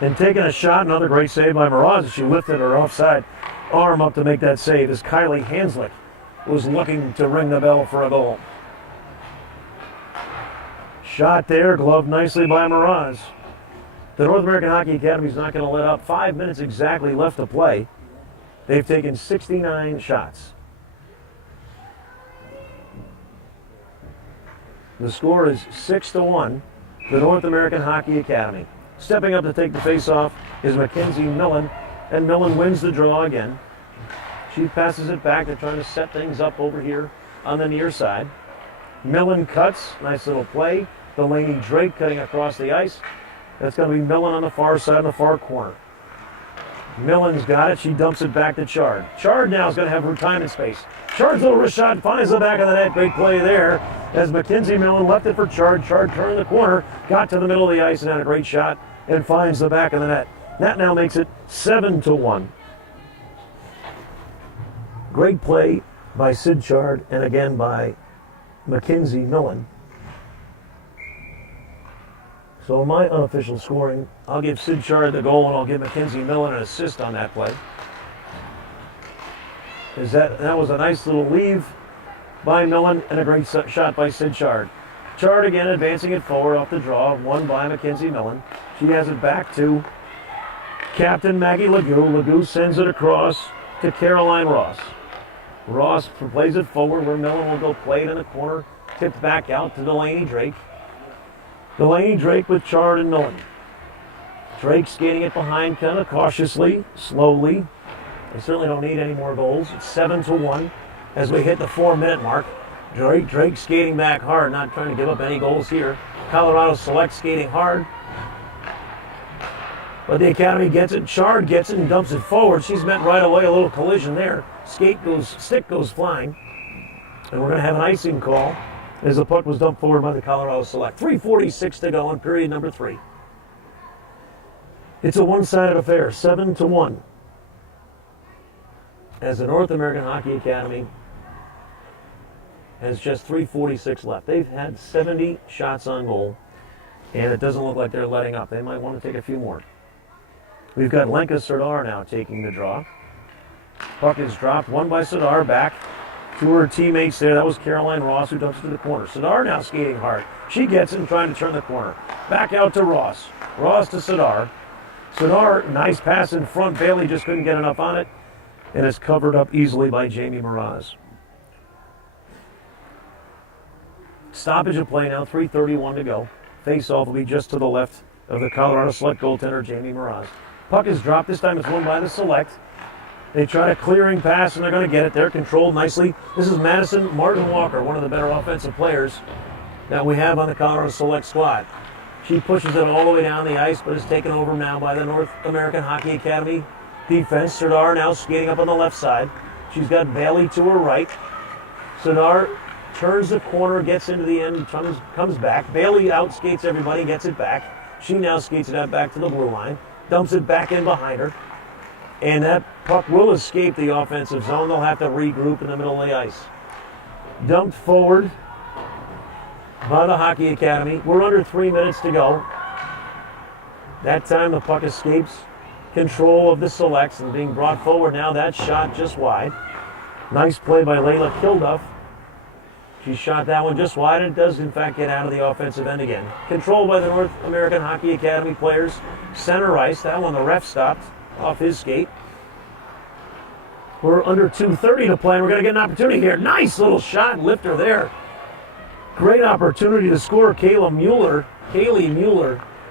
and taking a shot. Another great save by Miraz. She lifted her offside arm up to make that save as Kylie Hanslick was looking to ring the bell for a goal. Shot there, gloved nicely by Miraz. The North American Hockey Academy is not going to let up. 5 minutes exactly left to play. They've taken 69 shots. The score is 6-1, the North American Hockey Academy. Stepping up to take the face-off is Mackenzie Millen, and Millen wins the draw again. She passes it back. They're trying to set things up over here on the near side. Millen cuts, nice little play. Delaney Drake cutting across the ice. That's going to be Millen on the far side, in the far corner. Millen's got it. She dumps it back to Chard. Chard now is going to have her time and space. Chard's little wrist shot finds the back of the net. Great play there as Mackenzie Millen left it for Chard. Chard turned the corner, got to the middle of the ice and had a great shot and finds the back of the net. That now makes it 7-1. Great play by Sid Chard and again by Mackenzie Millen. So in my unofficial scoring, I'll give Sid Chard the goal and I'll give Mackenzie Millen an assist on that play. That was a nice little leave by Millen and a great shot by Sid Chard. Chard again advancing it forward off the draw, won by Mackenzie Millen. She has it back to Captain Maggie Legoux. Legoux sends it across to Caroline Ross. Ross plays it forward where Millen will go play it in the corner, tipped back out to Delaney Drake. Delaney Drake with Chard and Millen. Drake skating it behind kind of cautiously, slowly. They certainly don't need any more goals. It's 7-1 as we hit the 4-minute mark. Drake skating back hard, not trying to give up any goals here. Colorado Select skating hard. But the Academy gets it. Chard gets it and dumps it forward. She's met right away, a little collision there. Stick goes flying. And we're going to have an icing call as the puck was dumped forward by the Colorado Select. 3:46 to go in period number 3. It's a one-sided affair, 7-1. As the North American Hockey Academy has just 3:46 left. They've had 70 shots on goal, and it doesn't look like they're letting up. They might want to take a few more. We've got Lenka Serdar now taking the draw. Puck is dropped, won by Serdar, back to her teammates there. That was Caroline Ross, who dumps it to the corner. Serdar now skating hard. She gets it and trying to turn the corner. Back out to Ross. Ross to Serdar. Serdar, nice pass in front. Bailey just couldn't get enough on it, and it's covered up easily by Jamie Mraz. Stoppage of play now, 3:31 to go. Face-off will be just to the left of the Colorado Select goaltender, Jamie Mraz. Puck is dropped. This time it's won by the Select. They try a clearing pass, and they're going to get it. They're controlled nicely. This is Madison Martin Walker, one of the better offensive players that we have on the Colorado Select squad. She pushes it all the way down the ice, but is taken over now by the North American Hockey Academy defense. Serdar now skating up on the left side. She's got Bailey to her right. Serdar turns the corner, gets into the end, comes back. Bailey outskates everybody, gets it back. She now skates it out back to the blue line, dumps it back in behind her, and that puck will escape the offensive zone. They'll have to regroup in the middle of the ice. Dumped forward by the Hockey Academy. We're under 3 minutes to go. That time the puck escapes control of the Selects and being brought forward now. That shot just wide. Nice play by Layla Kilduff. She shot that one just wide, and it does in fact get out of the offensive end again. Controlled by the North American Hockey Academy players. Center ice. That one the ref stopped off his skate. We're under 2:30 to play, and we're going to get an opportunity here. Nice little shot, lifter there. Great opportunity to score. Kaylee Mueller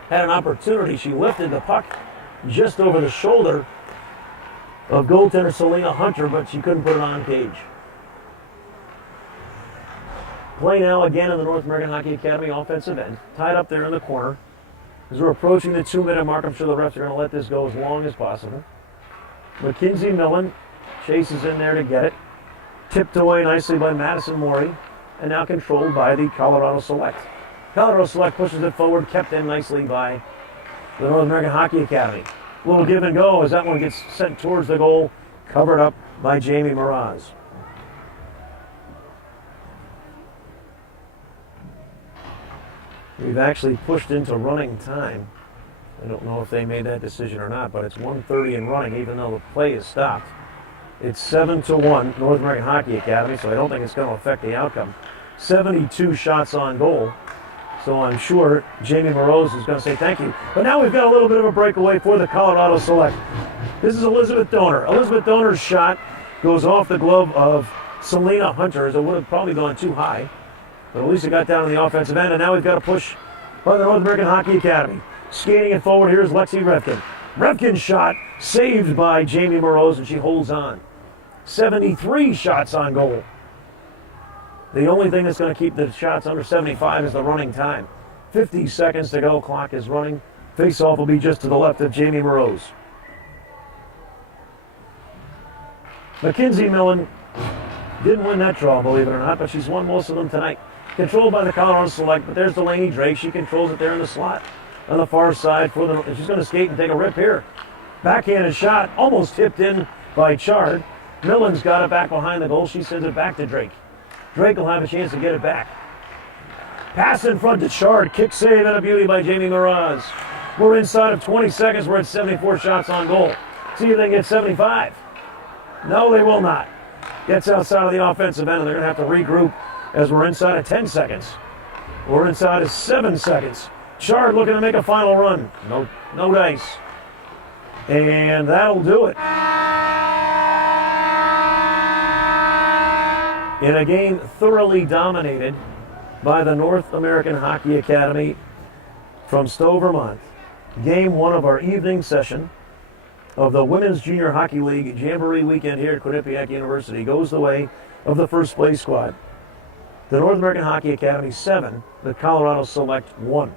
had an opportunity. She lifted the puck just over the shoulder of goaltender Selena Hunter, but she couldn't put it on cage. Play now again in the North American Hockey Academy offensive end. Tied up there in the corner. As we're approaching the 2-minute mark, I'm sure the refs are going to let this go as long as possible. Mackenzie Millen chases in there to get it. Tipped away nicely by Madison Morey, and now controlled by the Colorado Select. Colorado Select pushes it forward, kept in nicely by the North American Hockey Academy. A little give and go as that one gets sent towards the goal, covered up by Jamie Mraz. We've actually pushed into running time. I don't know if they made that decision or not, but it's 1:30 and running, even though the play is stopped. It's 7-1, North American Hockey Academy, so I don't think it's going to affect the outcome. 72 shots on goal, so I'm sure Jamie Moroz is going to say thank you. But now we've got a little bit of a breakaway for the Colorado Select. This is Elizabeth Donor. Elizabeth Donor's shot goes off the glove of Selena Hunter, as it would have probably gone too high. But at least it got down to the offensive end, and now we've got a push by the North American Hockey Academy. Skating it forward, here's Lexi Revkin. Revkin's shot saved by Jamie Moroz, and she holds on. 73 shots on goal. The only thing that's going to keep the shots under 75 is the running time. 50 seconds to go, clock is running. Face-off will be just to the left of Jamie Moroz. Mackenzie Millen didn't win that draw, believe it or not, but she's won most of them tonight. Controlled by the Colorado Select, but there's Delaney Drake. She controls it there in the slot on the far side. And she's going to skate and take a rip here. Backhanded shot, almost tipped in by Chard. Millen's got it back behind the goal. She sends it back to Drake. Drake will have a chance to get it back. Pass in front to Chard. Kick save and a beauty by Jamie Mraz. We're inside of 20 seconds. We're at 74 shots on goal. See if they can get 75. No, they will not. Gets outside of the offensive end, and they're going to have to regroup as we're inside of 10 seconds. We're inside of 7 seconds. Chard looking to make a final run. No dice. And that'll do it. In a game thoroughly dominated by the North American Hockey Academy from Stowe, Vermont. Game 1 of our evening session of the Women's Junior Hockey League Jamboree Weekend here at Quinnipiac University goes the way of the first place squad. The North American Hockey Academy 7, the Colorado Select 1.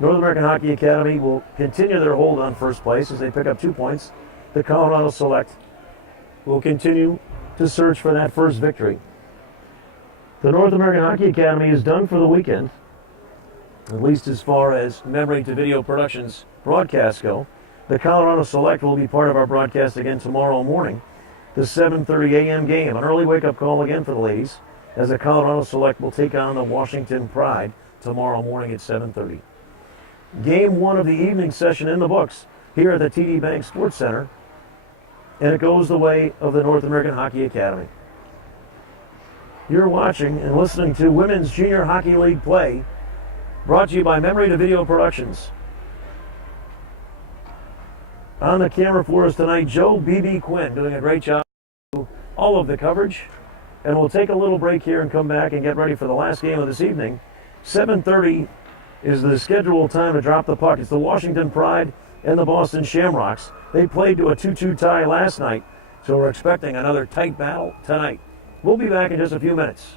North American Hockey Academy will continue their hold on first place as they pick up 2 points. The Colorado Select will continue to search for that first victory. The North American Hockey Academy is done for the weekend. at least as far as Memory to Video Productions broadcasts go. The Colorado Select will be part of our broadcast again tomorrow morning. The 7:30 a.m. game, an early wake-up call again for the ladies, as the Colorado Select will take on the Washington Pride tomorrow morning at 7:30. Game 1 of the evening session in the books here at the TD Bank Sports Center, and it goes the way of the North American Hockey Academy. You're watching and listening to Women's Junior Hockey League play, brought to you by Memory to Video Productions. On the camera for us tonight, Joe B.B. Quinn, doing a great job with all of the coverage. And we'll take a little break here and come back and get ready for the last game of this evening. 7:30 is the scheduled time to drop the puck. It's the Washington Pride and the Boston Shamrocks. They played to a 2-2 tie last night, so we're expecting another tight battle tonight. We'll be back in just a few minutes.